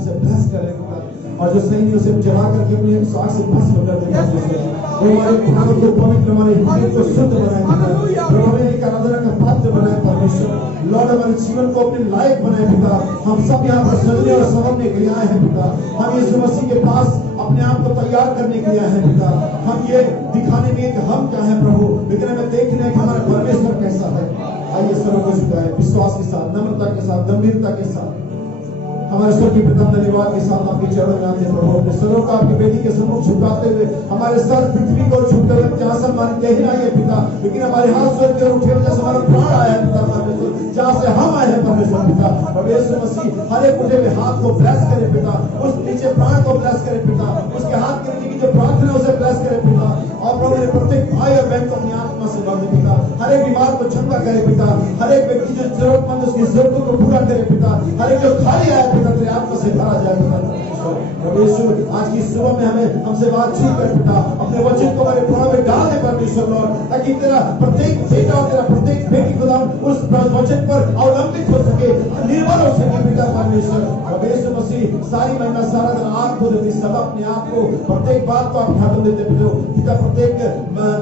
से भस्म करेगा और जो सैनिक उसे जला करके अपने आग से भस्म कर देगा। वो हमारे प्राणों को पवित्र, हमारे हृदय को शुद्ध बनाए, हमें एक आराधना का पात्र बनाए परमेश्वर। लॉर्ड हमारे जीवन को अपने लायक बनाए पिता। हम सब यहाँ पर सजने और संवरने के लिए आए हैं पिता। हम यीशु मसीह के पास अपने आप को तैयार करने के लिए आए हैं पिता। हम ये दिखाने नहीं कि हम क्या है प्रभु, लेकिन हमें देखने कि हमारा परमेश्वर कैसा है। आइए सर्व को झुकाएं विश्वास के साथ, नम्रता के साथ, गंभीरता के साथ। हमारे स्वर्गीय पिता धन्यवाद के साथ आपके चरणों में आते प्रभु, अपने सरों का आपकी बेटी के सम्मुख झुकाते हुए हमारे सर पृथ्वी को छूते हुए जहाँ से हमारी कहीं आई है पिता, लेकिन हमारे हाथ स्वर्ग के उठे हुए जैसे हमारा प्राण आया है पिता परमेश्वर, जहाँ से हम आए हैं परमेश्वर पिता। और यीशु मसीह हर एक उठे हुए हाथ को ब्लेस करे पिता, उस नीचे प्राण को ब्लेस करे पिता, उसके हाथ के नीचे की जो प्रार्थना है उसे ब्लेस करे पिता। और प्रभु ने प्रत्येक भाई और बहन को अपनी आत्मा से भर दे पिता। हर एक बीमार को चंगा करे पिता। हर एक व्यक्ति जो जरूरतमंद उसकी जरूरतों को पूरा करे पिता। हर एक जो खाली आया पिता तेरे आत्मा से भरा जाए पिता। परमेश्वर आज की सुबह में हमें हमसे बातचीत कर पिता, अपने वचन को हमारे प्राणों में डाल दे परमेश्वर लॉर्ड, ताकि तेरा प्रत्येक बेटा और तेरा प्रत्येक बेटी खुदा उस वचन पर अवलंबित हो सके, निर्भर हो सके पिता परमेश्वर। परमेश्वर मसीह सारी महिमा सारा दिन आपको देती, सब अपने आप को प्रत्येक बात को आप ढाल देते पिता, प्रत्येक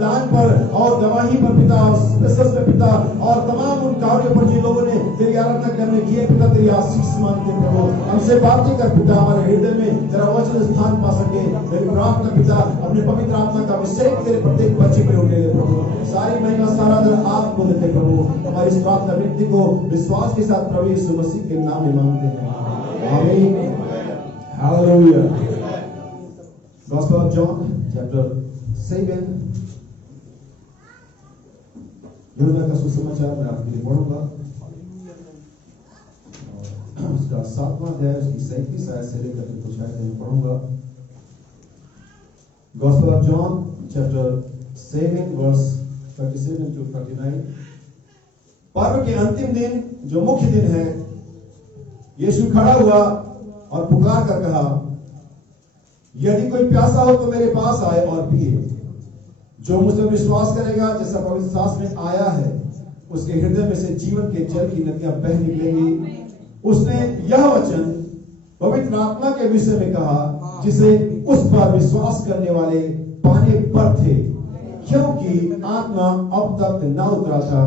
लाइन पर और गवाही पर पिता, और स्पेशल पे पिता, और तमाम उन कार्यों पर जिन लोगों ने तेरी आराधना करने की है पिता, तेरी आशीष मांगते प्रभु। हमसे बातें कर पिता, हमारे हृदय में तेरा वचन स्थान पा सके। मेरी प्रार्थना पिता, अपने पवित्र आत्मा का अभिषेक तेरे प्रत्येक बच्चे पे उठे प्रभु। सारी महिमा सारा दिन आपको देते प्रभु। हमारी इस प्रार्थना व्यक्ति को विश्वास के साथ प्रभु यीशु मसीह के नाम में मांगते हैं, आमीन, hallelujah. Gospel of John chapter 7, यूहन्ना का सुसमाचार मैं आपके लिए पढ़ूंगा। उसका 7वां अध्याय उसकी 37 आयत से लेकर के कुछ आयतें मैं पढ़ूंगा। Gospel of John chapter 7 verse 37 to 39। पर्व के अंतिम दिन जो मुख्य दिन है, यीशु खड़ा हुआ और पुकार कर कहा, यदि कोई प्यासा हो तो मेरे पास आए और पिए। जो मुझसे विश्वास करेगा, जैसा पवित्र शास्त्र में आया है, उसके हृदय में से जीवन के जल की नदियां बह निकलेंगी। उसने यह वचन पवित्र आत्मा के विषय में कहा, जिसे उस पर विश्वास करने वाले पाने पर थे, क्योंकि आत्मा अब तक न उतरा था,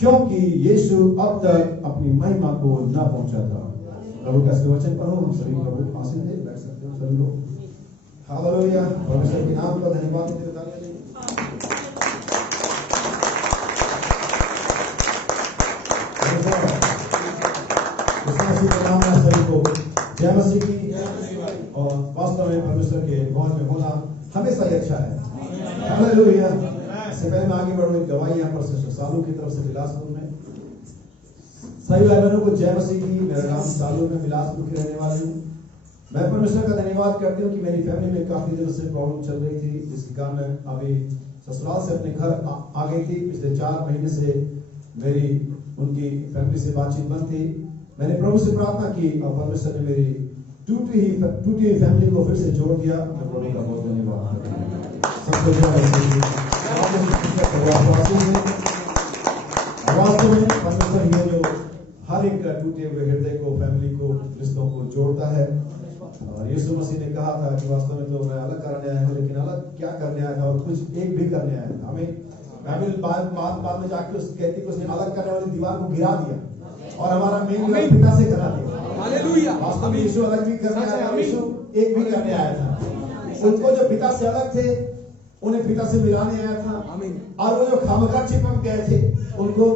क्योंकि यीशु अब तक अपनी महिमा को न पहुंचा था। प्रभु का वचन पढ़ो। हम सभी प्रभु आसीन थे, बैठ सकते हैं सभी लोग। हालेलुया। परमेश्वर के नाम का धन्यवाद देते हुए नाम है सभी को जय मसीह की। और वास्तव में परमेश्वर के भवन में होना हमेशा ही अच्छा है। हालेलुया। इससे पहले मैं आगे बढ़ूं, एक गवाही यहाँ पर सिस्टर सालू की तरफ से बिलासपुर में। सभी भाई बहनों को जय मसीह की। मेरा नाम सालू, में बिलासपुर की रहने वाली हूँ। मैं परमेश्वर का धन्यवाद करती हूँ कि मेरी फैमिली में काफी दिनों से प्रॉब्लम चल रही थी, जिसके कारण मैं अभी ससुराल से अपने घर आ गई थी। पिछले 4 महीने से मेरी उनकी फैमिली से बातचीत बंद थी। मैंने प्रभु से प्रार्थना की और परमेश्वर ने मेरी टूटी हुई फैमिली को फिर से जोड़ दिया। मैं प्रभु का बहुत धन्यवाद करता हूँ। वास्तव में परमेश्वर ये जो हर एक टूटे हुए हृदय को, फैमिली को, रिश्तों को जोड़ता है। और यीशु मसीह ने कहा था कि वास्तव में तो मैं अलग करने आया हूँ, लेकिन अलग क्या करने आया था और कुछ एक भी करने आया था। हमें बाद में जाके उस कहती कि उसने अलग करने वाली दीवार को गिरा दिया और हमारा मेन पिता से करा दिया। हालेलुया। वास्तव में यीशु अलग भी करने आया था, यीशु एक भी करने आया था। उनको जो पिता से अलग थे, उन्हें पिता से मिलाने आया था। और वो जो खामखा चिपक गए थे उनको,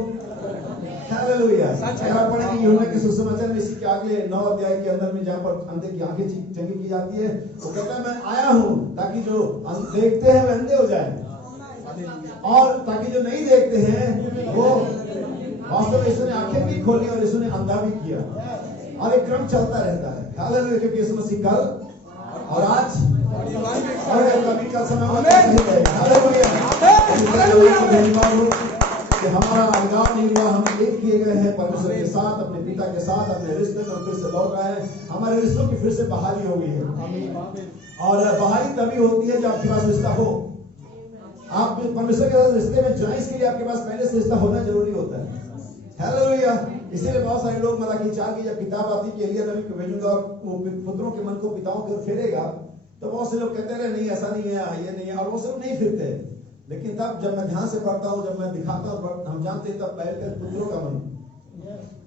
हालेलुया। अगर पढ़ेंगे यूहन्ना के सुसमाचार में इसी के आगे 9 अध्याय के अंदर में, जहाँ पर अंधे की आंखें चंगी की जाती है, वो कहता है मैं आया हूँ ताकि जो देखते हैं वे अंधे हो जाए, और ताकि जो नहीं देखते हैं वो, वास्तव में यीशु ने आंखें भी खोली और यीशु ने अंधा भी किया। और एक क्रम चलता रहता है। हालेलुया। क्योंकि यीशु मसीह कल और आज और कभी का समय नहीं रहेगा। हालेलुया। कि हमारा अलगाव नहीं हुआ, हम एक किए गए हैं परमेश्वर के साथ, अपने पिता के साथ, अपने रिश्ते में फिर से लौट आए हैं। हमारे रिश्तों की फिर से बहाली हो गई है। और बहाली तभी होती है जब आपके पास रिश्ता हो। आप परमेश्वर के साथ रिश्ते में जाएं, इसके लिए आपके पास पहले से रिश्ता होना जरूरी होता है। हालेलुया। इसीलिए बहुत सारे लोग मलाकी 4 की जब किताब आती कि एलिया नबी को भेजूंगा वो पुत्रों के मन को पिताओं की ओर फेरेगा, तो बहुत से लोग कहते रहे नहीं ऐसा नहीं है, ये नहीं है, और वो सब नहीं फिरते। लेकिन तब जब मैं ध्यान से पढ़ता हूँ, जब मैं दिखाता हूँ, हम जानते हैं तब बाइबल के पुत्रों का मन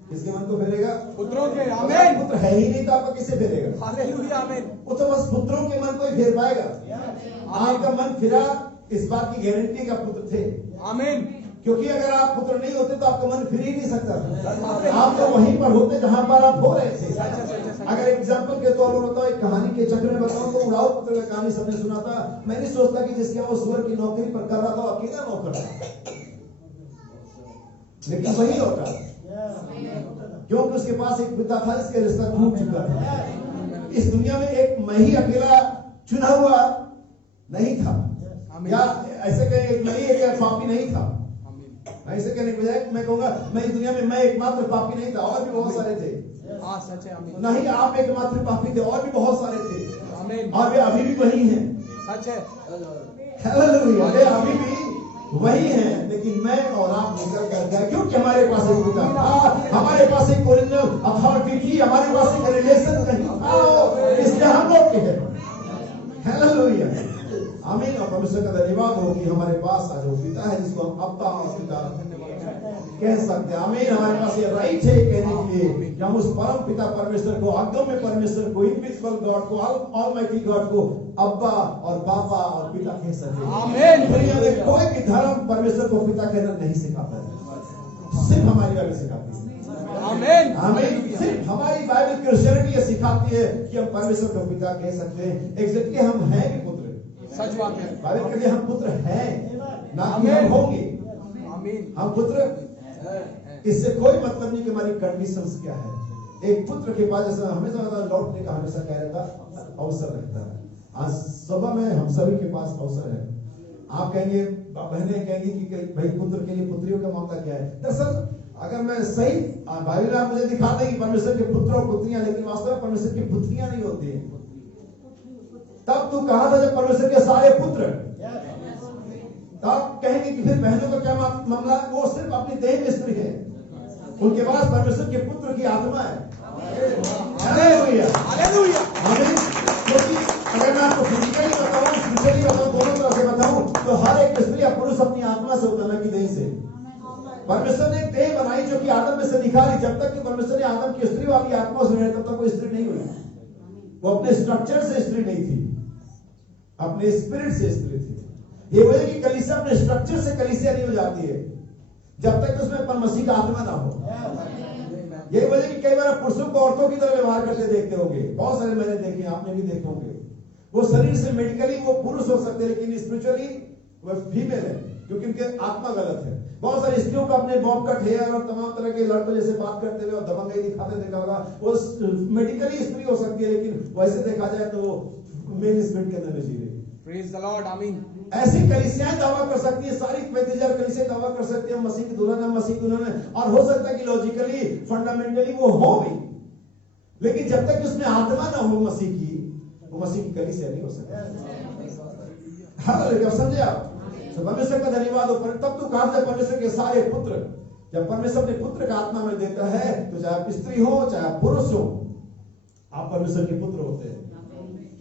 किसके मन को फेरेगा? पुत्रों के। आमीन। पुत्र है ही नहीं तो आपका किससे फेरेगा? हालेलुया, आमीन। वो तो बस पुत्रों के मन को ही फेर पाएगा। आपका मन फिरा इस बात की गारंटी का पुत्र थे। आमीन। क्योंकि अगर आप पुत्र नहीं होते तो आपका मन फिर ही नहीं सकता। आप तो वहीं पर होते जहां पर आप हो रहे थे। अगर एग्जाम्पल के तौर पर बताओ, एक कहानी के चक्र में बताऊं तो उड़ाऊ पुत्र का कहानी सबने सुना था। मैं नहीं सोचता कि जिसके वो सुअर की नौकरी पर कर रहा था अकेला नौकर था, लेकिन वही होता, क्योंकि उसके पास एक पिता था जिसके रिश्ता टूट चुका था। इस दुनिया में एक मैं ही अकेला चुना हुआ नहीं था, या ऐसे कहें मैं ही एक पापी नहीं था। ऐसे कहने के बजाय मैं कहूंगा मैं इस दुनिया में मैं एकमात्र पापी नहीं था, और भी बहुत सारे थे। सच है। नहीं आप एकमात्र पापी थे, और भी बहुत सारे थे, और वे अभी भी वही हैं। सच है। हालेलुया, वे अभी भी वही हैं, लेकिन मैं और आप निकल कर गया क्योंकि हमारे पास एक पिता था, हमारे पास एक ओरिजिनल अथॉरिटी थी, हमारे पास एक रिलेशन नहीं था, इसलिए हम लोग के हैं। हालेलुया, आमीन। और परमेश्वर का धन्यवाद हो कि हमारे पास आज वो पिता है जिसको हम अब्बा और पिता कह सकते हैं। आमीन। हमारे पास ये राइट है कहने के लिए कि हम उस परम पिता परमेश्वर को, अगम्य परमेश्वर को, इनविजिबल गॉड को, ऑलमाइटी गॉड को अब्बा और पापा और पिता कह सकते हैं। आमीन। दुनिया में कोई भी धर्म परमेश्वर को पिता कहना नहीं सिखाता है, सिर्फ हमारी बाइबल सिखाती है। आमीन। आमीन। सिर्फ हमारी बाइबल क्रिश्चियनिटी ये सिखाती है कि हम परमेश्वर को पिता कह सकते हैं। एग्जैक्टली हम हैं भी पुत्र। सच बात है। बाइबल कहती है हम पुत्र हैं, ना कि हम होंगे। आमीन। हम पुत्र। इससे कोई मतलब नहीं कि हमारी कंडीशंस क्या है। एक पुत्र के पास जैसा हमेशा लौटने का हमेशा कह रहता अवसर रहता है। आज सुबह में हम सभी के पास अवसर है। आप कहेंगे, बहनें कहेंगी कि भाई पुत्र के लिए पुत्रियों का मामला क्या है। दरअसल अगर मैं सही बाइबल आप मुझे दिखा देगी परमेश्वर के पुत्र और पुत्रियां, लेकिन वास्तव में परमेश्वर की पुत्रियां नहीं होती है। तब तू कहा था जब परमेश्वर के सारे पुत्र, तब कहेंगे कि फिर बहनों का क्या मामला? वो सिर्फ अपनी देह में स्त्री है, उनके पास परमेश्वर के पुत्र की आत्मा है। हालेलुया, हालेलुया, आमीन। क्योंकि अगर मैं आपको फिजिकली बताऊं, स्पिरिचुअली बताऊं, दोनों तरह से बताऊं, तो हर एक स्त्री या पुरुष अपनी आत्मा से होता, ना कि देह से। परमेश्वर ने एक देह बनाई जो कि आदम में से निकाली। जब तक कि परमेश्वर ने आदम की स्त्री वाली आत्मा से तब तक वो स्त्री नहीं हुई। वो अपने स्ट्रक्चर से स्त्री नहीं थी, अपने स्पिरिट से स्त्री थी। ये वजह कि कलीसिया अपने स्ट्रक्चर से कलीसिया नहीं हो जाती है जब तक उसमें परमसीह का आत्मा ना हो। यही वजह कि कई बार पुरुषों को औरतों की तरह व्यवहार करते देखते होंगे। बहुत सारे मैंने देखे, आपने भी देखे होंगे। वो शरीर से मेडिकली वो पुरुष हो सकते हैं, लेकिन स्पिरिचुअली वो फीमेल है, क्योंकि उनके आत्मा गलत है। बहुत सारी स्त्रियों को अपने बॉब कट हेयर और तमाम तरह के लड़कों जैसे बात करते हुए और दबंगई दिखाते देखा होगा। वो मेडिकली स्त्री हो सकती है, लेकिन वैसे देखा जाए तो वो मेल स्पिरिट के अंदर जी रही। प्रेज द लॉर्ड, आमीन। ऐसी कलीसियाएं दावा कर सकती है, सारी 35,000 कलीसियाएं दावा कर सकती है मसीह की दुल्हन है, मसीह की दुल्हन है, और हो सकता है कि लॉजिकली फंडामेंटली वो हो भी, लेकिन जब तक उसमें आत्मा ना हो मसीह की, वो मसीह की कलीसिया नहीं हो सकती। हालेलुया, समझे आप? तो परमेश्वर का धन्यवाद हो। तब तो कहा जाए परमेश्वर के सारे पुत्र, जब परमेश्वर अपने पुत्र का आत्मा में देता है, तो चाहे आप स्त्री हो चाहे आप पुरुष हो, आप परमेश्वर के पुत्र होते हैं।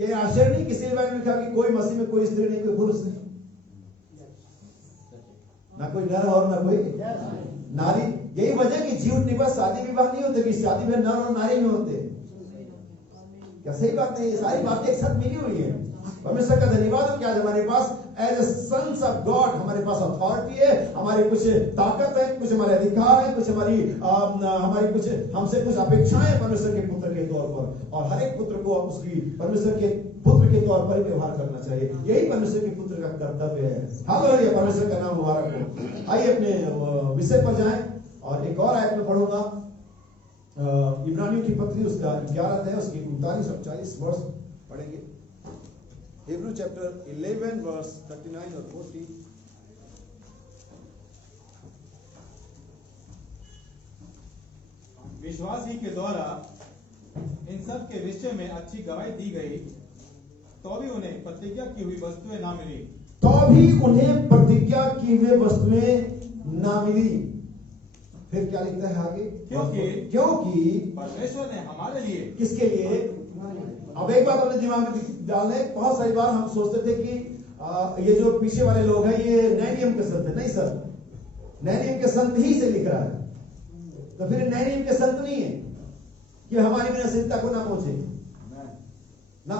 ये आश्चर्य नहीं किसी ने लिखा कि कोई मसीह में कोई स्त्री नहीं, कोई पुरुष नहीं, ना कोई नर और ना कोई नारी। यही वजह कि जीवन निवास शादी विवाह नहीं होते, कि शादी में नर और नारी में होते। क्या सही बात नहीं? सारी बातें एक साथ मिली हुई है। परमेश्वर का धन्यवाद हो कि आज हमारे पास as a sons of God हमारे पास अथॉरिटी है, हमारे कुछ ताकत है, कुछ हमारे अधिकार है, कुछ हमारी कुछ हमसे कुछ अपेक्षाएं परमेश्वर के पुत्र के तौर पर, और हर एक पुत्र को उसकी परमेश्वर के पुत्र के तौर पर व्यवहार करना चाहिए। यही परमेश्वर के पुत्र का कर्तव्य है। हालेलुया, परमेश्वर का नाम मुबारक हो। आइए अपने विषय पर जाएं, और एक और आयत में पढ़ूंगा इब्रानियों की पत्री, उसका 11 अध्याय, उसकी 39 और 40 वर्ष पढ़ेंगे। हिब्रू चैप्टर 11 वर्स 39 और 40। विश्वास ही के द्वारा इन सब के विषय में अच्छी गवाही दी गई, तो भी उन्हें प्रतिज्ञा की हुई वस्तुएं ना मिली। तो भी उन्हें प्रतिज्ञा की हुई वस्तुएं ना मिली। फिर क्या लिखता है आगे? क्योंकि परमेश्वर ने हमारे लिए, किसके लिए? अब एक बात अपने दिमाग में डालने, बहुत सारी बार हम सोचते थे कि ये जो पीछे वाले लोग हैं ये नए नियम के संत है। नहीं सर, नए नियम के संत ही से लिख रहा है, तो फिर नए नियम के संत नहीं है कि हमारी बिना चिंता को ना पहुंचे ना।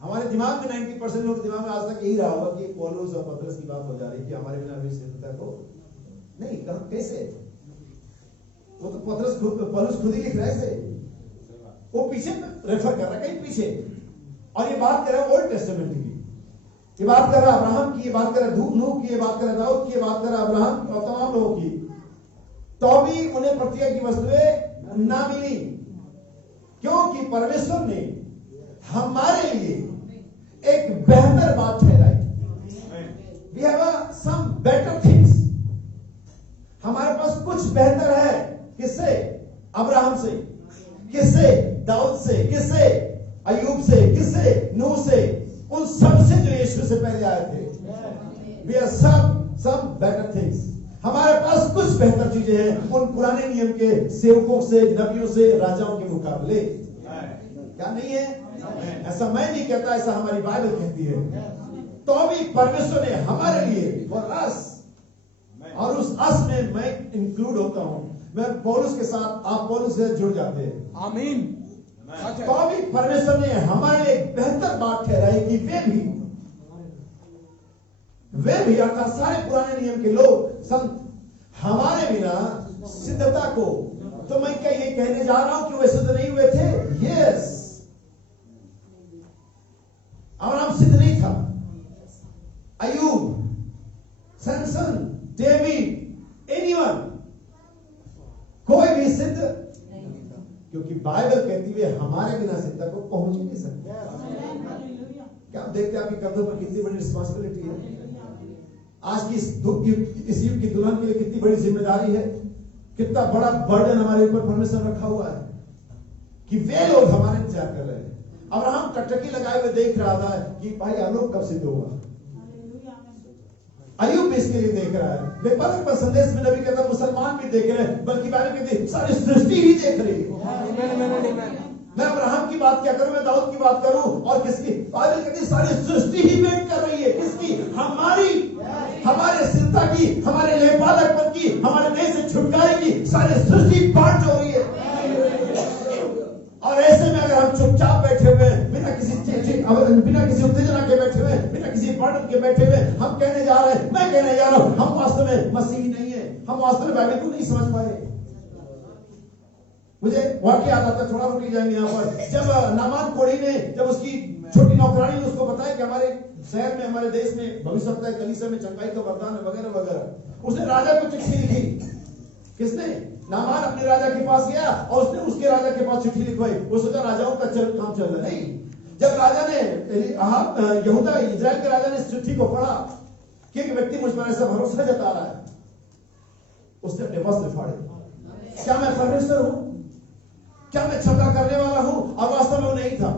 हमारे दिमाग में 90% लोग दिमाग में आज तक यही रहा होगा कि पौलुस और पतरस की बात हो जा रही है कि हमारे बिना भी चिंता को नहीं। कैसे? वो तो पौलुस खुद ही लिख रहा है, वो पीछे रेफर कर रहा है, कहीं पीछे, और ये बात कर रहा है ओल्ड टेस्टामेंट की, ये बात कर रहा है अब्राहम की, ये बात कर रहा है नूह की, ये बात कर रहा है दाऊद की, ये बात कर रहा है अब्राहम और तमाम लोगों की। तो भी उन्हें प्रतिज्ञा की वस्तुएं ना मिली, क्योंकि परमेश्वर ने हमारे लिए एक बेहतर बात ठहराई। We have some better things. हमारे पास कुछ बेहतर है। किससे? अब्राहम से, किससे? दाऊद से, किससे? अय्यूब से, किससे? नूह से, उन सब से जो यीशु से पहले आए थे। We are some better things. हमारे पास कुछ बेहतर चीजें हैं उन पुराने नियम के सेवकों से, नबियों से, राजाओं के मुकाबले। क्या नहीं है? ऐसा मैं नहीं कहता, ऐसा हमारी बाइबल कहती है। तो अभी परमेश्वर ने हमारे लिए, फॉर अस, और उस अस में मैं इंक्लूड होता हूं, मैं पौलुस के साथ, आप पौलुस से जुड़ जाते हैं। आमीन। तो अभी परमेश्वर ने हमारे लिए एक बेहतर बात ठहराई कि वे भी अर्थात सारे पुराने नियम के लोग संत हमारे बिना सिद्धता को, तो मैं क्या ये कहने जा रहा हूं कि वे सिद्ध नहीं हुए थे? यस, अब्राहम सिद्ध नहीं था, अय्यूब, सैमसन, डेविड, एनीवन, कोई भी सिद्ध, क्योंकि बाइबल कहती है हमारे बिना सिद्धता को पहुंच ही नहीं सकते। क्या आप देखते हैं आपकी कंधों पर कितनी बड़ी रिस्पॉन्सिबिलिटी है? आज की इस युग की दुल्हन के लिए कितनी बड़ी जिम्मेदारी है, कितना बड़ा बर्डन हमारे ऊपर परमेश्वर रखा हुआ है कि वे लोग हमारे इंतजार कर रहे हैं। अब्राहम टकटकी लगाए हुए देख रहा था कि भाई आलोक कब सिद्ध होगा। अय्यूब भी इसके लिए देख रहा है। पर संदेश में नबी कहता मुसलमान भी देख रहे हैं, बल्कि बाइबल कहती है सारी सृष्टि ही देख रही है। मैं अब्राहम की बात क्या करूं, मैं दाऊद की बात करूं, और किसकी? बाइबल कहती है सारी सृष्टि ही वेट कर रही है। किसकी? हमारी, हमारे सिद्धता की, हमारे लेपालकपन की, हमारे देश से छुटकारे की सारी सृष्टि बाट हो रही है। और ऐसे में अगर हम चुपचाप बैठे हुए, बिना किसी उत्तेजना के बैठे हुए, बिना किसी बर्डन के बैठे हुए, हम कहने जा रहे हैं, मैं कहने जा रहा हूं, हम वास्तव में मसीही नहीं है, हम वास्तव में बाइबल को नहीं समझ पाए। मुझे वाक्य याद आता, थोड़ा रुक जाएंगे यहाँ पर। जब नामान कोढ़ी ने, जब उसकी छोटी नौकरानी ने उसको बताया कि हमारे शहर में, हमारे देश में भविष्यवक्ता है, कलीसिया में चंगाई का वरदान है, वगैरह वगैरह, उसने राजा को चिट्ठी लिखी। किसने? नामान अपने राजा के पास गया और उसने उसके राजा के पास चिट्ठी लिखवाई। वो सोचा राजाओं का काम चल रहा है। नहीं, जब राजा ने, यहूदा इजराइल के राजा ने इस चिट्ठी को पढ़ा कि एक व्यक्ति मुझ पर ऐसा भरोसा जता रहा है, उसने अपने वस्त्र फाड़े। क्या मैं परमेश्वर हूं? क्या मैं छटा करने वाला हूं? और वास्तव में वो नहीं था।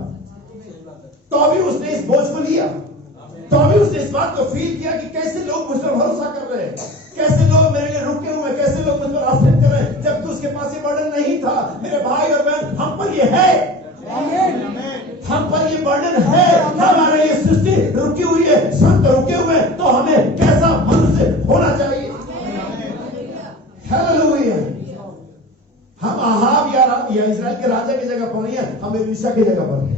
तो अभी उसने इस बोझ को लिया, तो अभी उसने इस बात को फील किया कि कैसे लोग मुझ पर भरोसा कर रहे हैं, कैसे लोग मेरे लिए रुके हुए, कैसे लोग मुझ पर आश्रित कर रहे हैं, जबकि उसके पास ये बर्डन नहीं था। मेरे भाई और बहन, हम पर ये है, हम पर ये बर्डन है, हमारे ये सृष्टि रुकी हुई है, संत रुके हुए हैं, तो हमें कैसा मनुष्य होना चाहिए? हालेलुया। हम अहाब या इजराइल के राजा की जगह पर नहीं है, हम एलीशा की जगह पर है।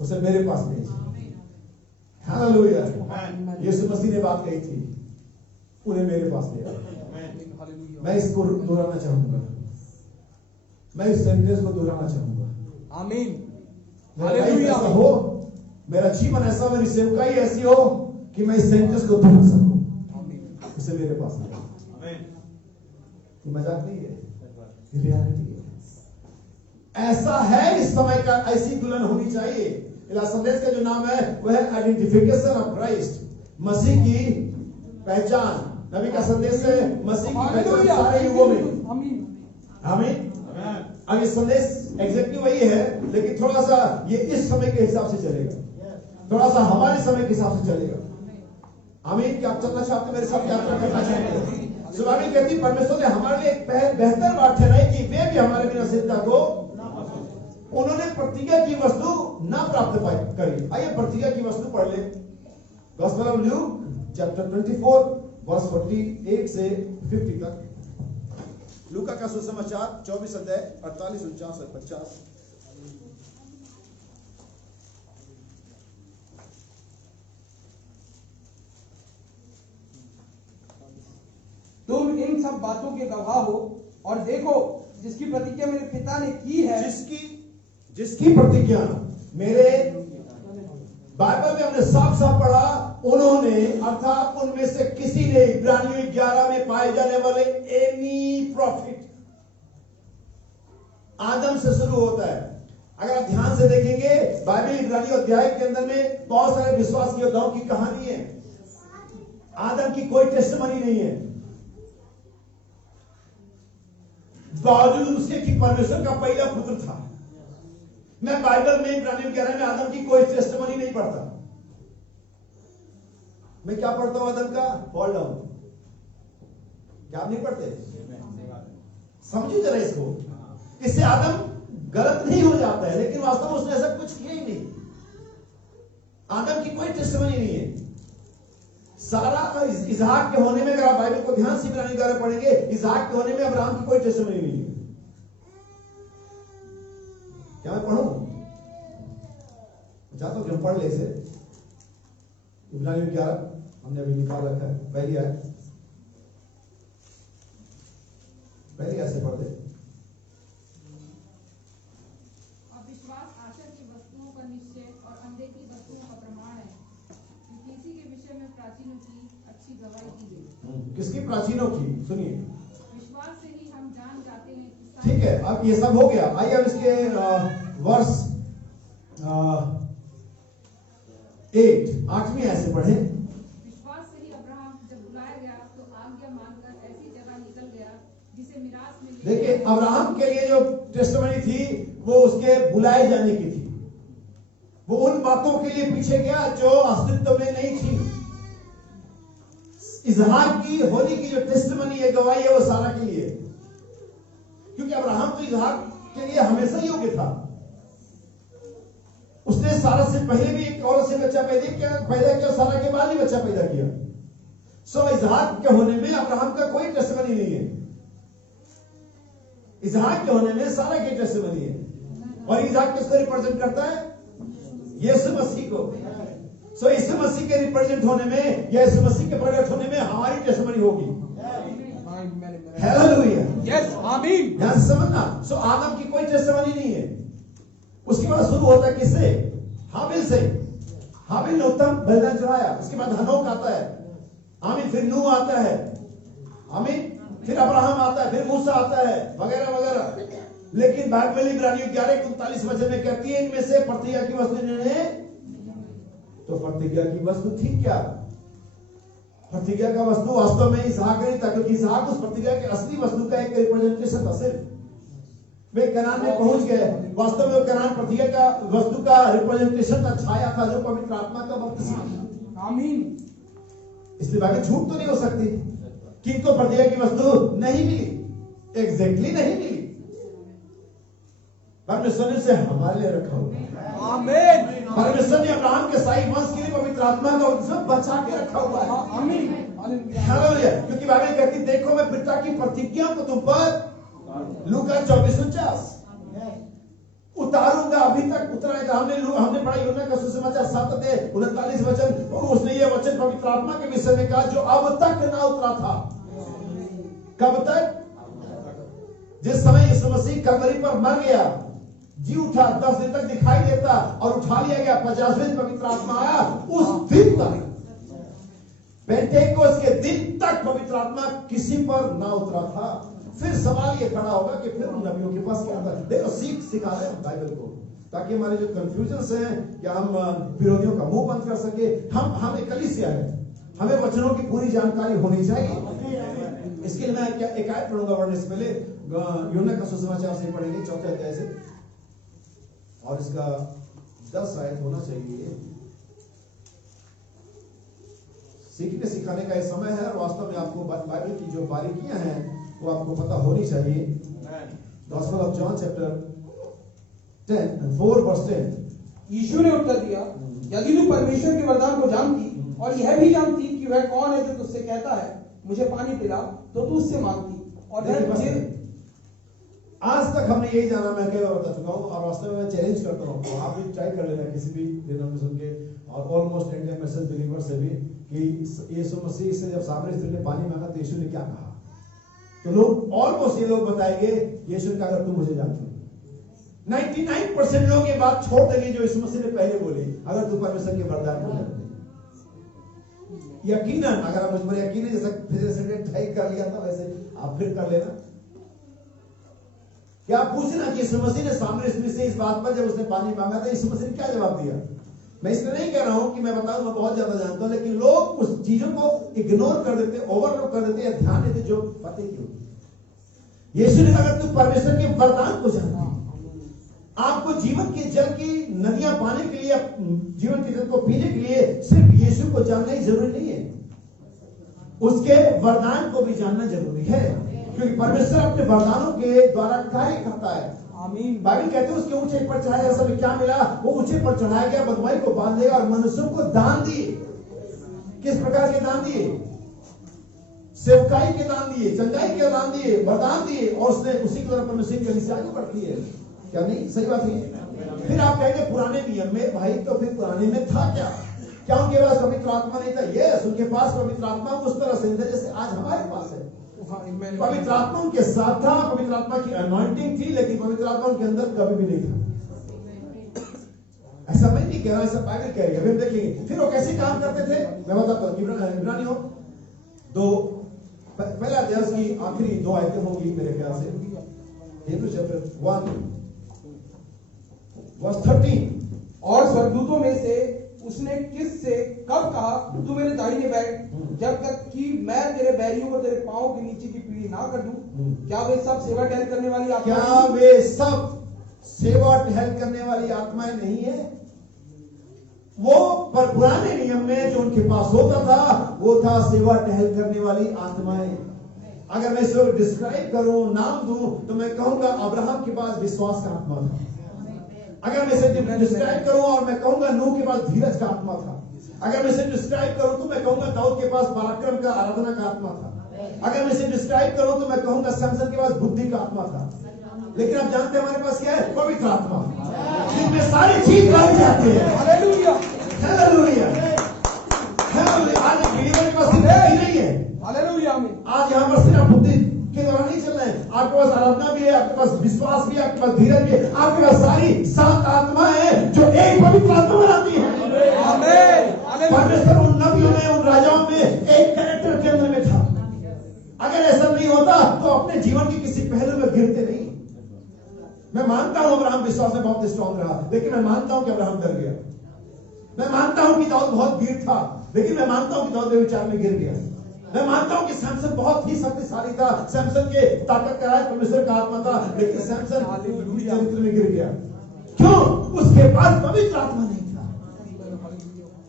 उसे मेरे पास भेज। हालेलुया। यीशु मसीह ने बात कही थी, उन्हें मेरे पास ले आया। मैं इसको दोहराना चाहूंगा, मैं इस सेंटेंस को दोहराना चाहूंगा। आमीन। हालेलुया। हो मेरा जीवन ऐसा, मेरी सेवकाई ऐसी हो कि मैं इस सेंटेंस को दोहरा सकूं। उसे मेरे पास ले आया। मजाक नहीं है, रियलिटी है। ऐसा है इस समय का, ऐसी दुल्हन होनी चाहिए। संदेश का जो नाम है वह है आइडेंटिफिकेशन ऑफ क्राइस्ट, मसीह की पहचान। नबी का संदेश है मसीह की पहचान सारे युगों में। आमीन। अब ये संदेश एग्जैक्टली वही है, लेकिन थोड़ा सा ये इस समय के हिसाब से चलेगा, थोड़ा सा हमारे समय के हिसाब से चलेगा। आमीन। क्या आप चलना चाहते, मेरे साथ यात्रा करना चाहते हैं? बाइबल कहती परमेश्वर ने हमारे लिए एक बेहतर बात ठहराई कि वे भी हमारे बिना सिद्धता को उन्होंने प्रतिज्ञा की वस्तु ना प्राप्त करी। आइए प्रतिज्ञा की वस्तु पढ़ ले। Gospel of Luke chapter 24 verse 48 से 50 तक। लूका का सुसमाचार 24 अध्याय 48, 49 और 50। तुम इन सब बातों के गवाह हो और देखो जिसकी प्रतिज्ञा मेरे पिता ने की है, जिसकी प्रतिज्ञा मेरे बाइबल में हमने साफ साफ पढ़ा, उन्होंने अर्थात उनमें से किसी ने, इब्रानियों 11 में पाए जाने वाले एनी प्रॉफिट आदम से शुरू होता है। अगर आप ध्यान से देखेंगे बाइबल इब्रानियों अध्याय के अंदर में बहुत सारे विश्वास योद्धाओं की कहानी है। आदम की कोई टेस्टमनी नहीं है, बावजूद उसके कि परमेश्वर का पहला पुत्र था। मैं बाइबल में इब्रानियों 11 में आदम की कोई टेस्टमनी नहीं पढ़ता। मैं क्या पढ़ता हूं? आदम का फॉल डाउन। क्या आप नहीं पढ़ते? समझिए जरा इसको। इससे आदम गलत नहीं हो जाता है, लेकिन वास्तव में उसने ऐसा कुछ किया ही नहीं। आदम की कोई टेस्टमनी नहीं है। सारा इसहाक के होने में, अगर आप बाइबल को ध्यान से इब्रानियों 11 पढ़ेंगे, इसहाक के होने में अब्राहम की कोई टेस्टमनी नहीं है। क्या मैं पढ़ूं? चाहता हूं कि हम पढ़ ले इसे। इब्रानियों 11 हमने अभी निकाल रखा है। पहली आयत से पढ़ दे। विश्वास आशा की वस्तुओं का निश्चय और अनदेखी वस्तुओं का प्रमाण है, क्योंकि इसी के विषय में प्राचीनों की अच्छी गवाही दी गई। किसकी? प्राचीनों की। सुनिए, विश्वास से ही हम जान जाते हैं कि ठीक है, अब ये सब हो गया। आइए अब इसके वर्ष 8वीं आयत से पढ़े। विश्वास से ही अब्राहम जब बुलाया गया तो आज्ञा मानकर ऐसी जगह निकल गया जिसे मिरास में ले। देखिए, अब्राहम के लिए जो टेस्टमनी थी वो उसके बुलाए जाने की थी। वो उन बातों के लिए पीछे गया जो अस्तित्व में नहीं थी। इसहाक की होली की जो टेस्टमनी है, गवाही है, वो सारा के लिए, क्योंकि अब्राहम तो इसहाक के लिए हमेशा योग्य था। उसने सारा से पहले भी एक औरत से बच्चा पैदा किया, सारा के बाद ही बच्चा पैदा किया। सो इसहाक के होने में अब्राहम का कोई टेस्टमनी नहीं है। इसहाक के होने में सारा की टेस्टमनी है। और इसहाक किसको रिप्रेजेंट करता है? यीशु मसीह को। सो यीशु मसीह के रिप्रेजेंट होने में, यीशु मसीह के प्रकट होने में हमारी टेस्टमनी होगी। हालेलुया, यस, आमीन। ध्यान से समझना। सो आदम की कोई टेस्टमनी नहीं है। उसके बाद शुरू होता है किससे? हाबिल से। हाबिल ने उत्तम बलिदान चढ़ाया। उसके बाद हनोक आता है, आमीन। फिर नूह आता है, आमीन। फिर अब्राहम आता है, फिर मूसा आता है, वगैरह वगैरह। लेकिन बाइबल इब्रानियों 11:39 वचन में कहती है इनमें से प्रतिज्ञा की वस्तु इन्होंने, तो प्रतिज्ञा की वस्तु थी क्या? प्रतिज्ञा का वस्तु वास्तव में इसहाक नहीं था, क्योंकि इसहाक उस प्रतिज्ञा के असली वस्तु का एक रिप्रेजेंटेशन था। सिर्फ वे कनान में पहुंच गए, वास्तव में कनान प्रतिज्ञा का वस्तु का रिप्रेजेंटेशन का छाया था, जो पवित्र आत्मा का बपतिस्मा था। आमीन। इसलिए बाकी झूठ तो नहीं हो सकती कि इनको प्रतिज्ञा की वस्तु नहीं मिली, एग्जैक्टली नहीं मिली। परमेश्वर ने उसे हमारे लिए रखा हुआ। आमीन। परमेश्वर ने अब्राहम के साई वंश के लिए पवित्र आत्मा का उसमें बचा के रखा हुआ है। आमीन। हालेलुया। क्योंकि बाइबल कहती देखो मैं पिता की प्रतिज्ञा को तुम पर, लूका 24:49, उतारूंगा। अभी तक उतरा। हमने पढ़ा यूहन्ना का सुसमाचार 7:39 वचन। उसने ये वचन पवित्र आत्मा के विषय में कहा जो अब तक ना उतरा था। कब तक? जिस समय यीशु मसीह कलवरी पर मर गया, जी उठा, 10 दिन तक दिखाई देता और उठा लिया गया, 50वें दिन पवित्र आत्मा आया, उस दिन तक, पेंटेकोस्त के दिन तक पवित्र आत्मा किसी पर ना उतरा था। फिर सवाल ये खड़ा होगा कि फिर उन नबियों के पास क्या था? देखो, सिखा रहे हैं बाइबल को, ताकि हमारे जो कंफ्यूजन हैं कि हम विरोधियों का मुंह बंद कर सके। हम एक कलीसिया है, हमें वचनों की पूरी जानकारी होनी चाहिए। इसके लिए मैं क्या एक आयत पढ़ूंगा पढ़ने से पहले। यूहन्ना का सुसमाचार से पढ़ेंगे 4 अध्याय से, और इसका 10 आयत होना चाहिए। सीखने सिखाने का ये समय है और वास्तव में आपको बाइबल की जो बारीकियां हैं वो आपको पता होनी चाहिए। Gospel of John chapter 4:10। यीशु ने उत्तर दिया, यदि तू परमेश्वर के वरदान को जानती और यह भी जानती कि वह कौन है जो तुझसे कहता है मुझे पानी पिला, तो तू उससे मांगती और वह तुझे। आज तक हमने यही जाना, मैं कई बार बता चुका हूँ और वास्तव में मैं चैलेंज करता हूँ, आप भी ट्राई कर लेना किसी भी डिनोमिनेशन के और ऑलमोस्ट इंडियन मैसेज बिलीवर से भी, कि यीशु मसीह से जब सामने ने पानी मांगा तो यीशु ने क्या कहा। तो लोग ऑलमोस्ट ये लोग बताएंगे यीशु ने कहा अगर तू मुझे जानती हो। 99% लोग ये बात छोड़ देंगे जो यीशु मसीह ने पहले बोली, अगर तू परमेश्वर के वरदान को जानती। यकीनन अगर आप मुझ पर यकीन है, जैसा फिजिक्स ट्राई कर लिया था वैसे आप फिर कर लेना। क्या आप पूछना कि यीशु मसीह ने सामने से इस बात पर जब उसने पानी मांगा था यीशु मसीह ने क्या जवाब दिया। मैं इसलिए नहीं कह रहा हूं कि मैं बताऊं मैं बहुत ज्यादा जानता हूं, लेकिन लोग उस चीजों को इग्नोर कर देते, ओवरलुक कर देते या ध्यान देते जो पते क्यों। यीशु ने अगर तू परमेश्वर के वरदान को जानता, आपको जीवन के जल की नदियां पाने के लिए, जीवन के जल को पीने के लिए सिर्फ यीशु को जानना ही जरूरी नहीं है, उसके वरदान को भी जानना जरूरी है, क्योंकि परमेश्वर अपने वरदानों के द्वारा कार्य करता है। आमीन। बाइबल कहते हैं उसके ऊंचे पर चढ़ाया, सब क्या मिला, वो ऊंचे पर चढ़ाया गया, बदमाई को बांध देगा और मनुष्यों को दान दिए। किस प्रकार के दान दिए? सेवकाई के दान दिए, चंगाई के दान दिए, वरदान दिए, और उसने उसी की तरह परमेश्वर की कलीसिया आगे बढ़ती है। क्या नहीं? सही बात है। फिर आप कहेंगे पुराने नियम में, भाई तो फिर पुराने में था क्या उनके पास पवित्र आत्मा नहीं था? यस, उनके पास पवित्र आत्मा उस तरह से था जैसे आज हमारे पास है। पवित्र आत्मा उनके साथ था, पवित्र आत्मा की अनॉइंटिंग थी, लेकिन पवित्र आत्मा उनके अंदर कभी भी नहीं था। ऐसा मैं नहीं कह रहा, ऐसा बाइबल कह रही है। फिर देखेंगे फिर वो कैसे काम करते थे, मैं बताता हूँ। इब्रानियों 2 पहला अध्याय की आखिरी 2 आयतें होंगी मेरे ख्याल से। Hebrew chapter 1 verse 13। और स्वर्गदूतों में से उसने किस से कब कहा तू मेरे दाहिने बैठ, जब तक कि मैं तेरे बैरियों को तेरे पांव के नीचे की पीढ़ी ना कर दूं। क्या वे सब सेवा टहल करने वाली आत्माएं? क्या वे सब सेवा टहल करने वाली आत्माएं नहीं है? वो पर पुराने नियम में जो उनके पास होता था वो था सेवा टहल करने वाली आत्माएं। अगर मैं इसे डिस्क्राइब करूं, नाम दूं, तो मैं कहूंगा अब्राहम के पास विश्वास का आत्मा था। अगर मैं इसे डिस्क्राइब करूं और मैं कहूंगा नूह के पास धीरज का आत्मा था। अगर मैं इसे डिस्क्राइब करूं तो मैं कहूंगा दाऊद के पास पराक्रम का, आराधना का आत्मा था। अगर मैं इसे डिस्क्राइब करूं तो मैं कहूंगा सैमसन के पास बुद्धि का आत्मा था। लेकिन आप जानते हैं हमारे पास क्या है? पवित्र आत्मा, जिसमें सारी चीज लग जाती है। Hallelujah, hallelujah, hallelujah. आज बिलीवर के पास बुद्धि नहीं है। हालेलुया। आज यहाँ पर सिर्फ बुद्धि के द्वारा नहीं चल रहे हैं, आपके पास आराधना भी है, आपके पास विश्वास भी है, आपके पास धीरज भी है, आपके पास सारी 7 आत्माएं हैं जो एक पवित्र आत्मा बनाती है। परमेश्वर उन नबियों में, उन राजाओं में एक कैरेक्टर के अंदर में था। अगर ऐसा नहीं होता तो अपने जीवन के किसी पहलू में गिरते नहीं। मैं मानता हूं अब्राहम विश्वास में बहुत स्ट्रांग रहा, लेकिन मैं मानता हूं कि अब्राहम डर गया। मैं मानता हूं कि दाऊद बहुत वीर था, लेकिन मैं मानता हूं कि दाऊद व्यभिचार में गिर गया। मैं मानता हूं कि सैमसन बहुत ही शक्तिशाली था, सैमसन के ताकत का राज परमेश्वर का आत्मा था, लेकिन सैमसन चरित्र में गिर गया। क्यों? उसके पास पवित्र आत्मा नहीं था।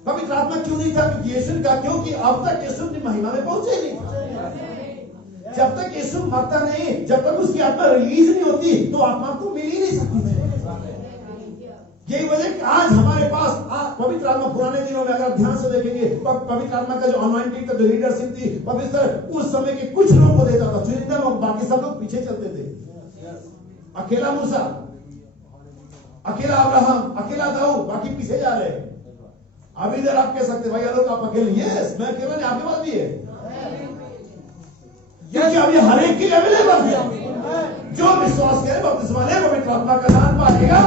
पवित्र आत्मा क्यों नहीं था? क्योंकि यीशु का, क्योंकि अब तक यीशु अपनी महिमा में पहुंचे नहीं था। जब तक यीशु मरता नहीं, जब तक उसकी आत्मा रिलीज नहीं होती तो आत्मा तो मिल ही नहीं सकती। यही वजह कि आज हमारे पास पवित्र आत्मा, पुराने दिनों में अगर ध्यान से देखेंगे पवित्र आत्मा का जो अनॉइंटिंग का जो लीडरशिप थी, पवित्र उस समय के कुछ लोगों को देता था, चुनिंदा लोग, बाकी सब लोग पीछे चलते थे। अकेला मूसा, अकेला अब्राहम, अकेला दाऊद, बाकी पीछे जा रहे। अब इधर आप कह सकते भाई लोग आप अकेले, यस मैं अकेला नहीं, आपके पास भी है, क्योंकि अब ये हर एक के अवेलेबल है। जो विश्वास करे बपतिस्मा ले पवित्र आत्मा का दान पाएगा।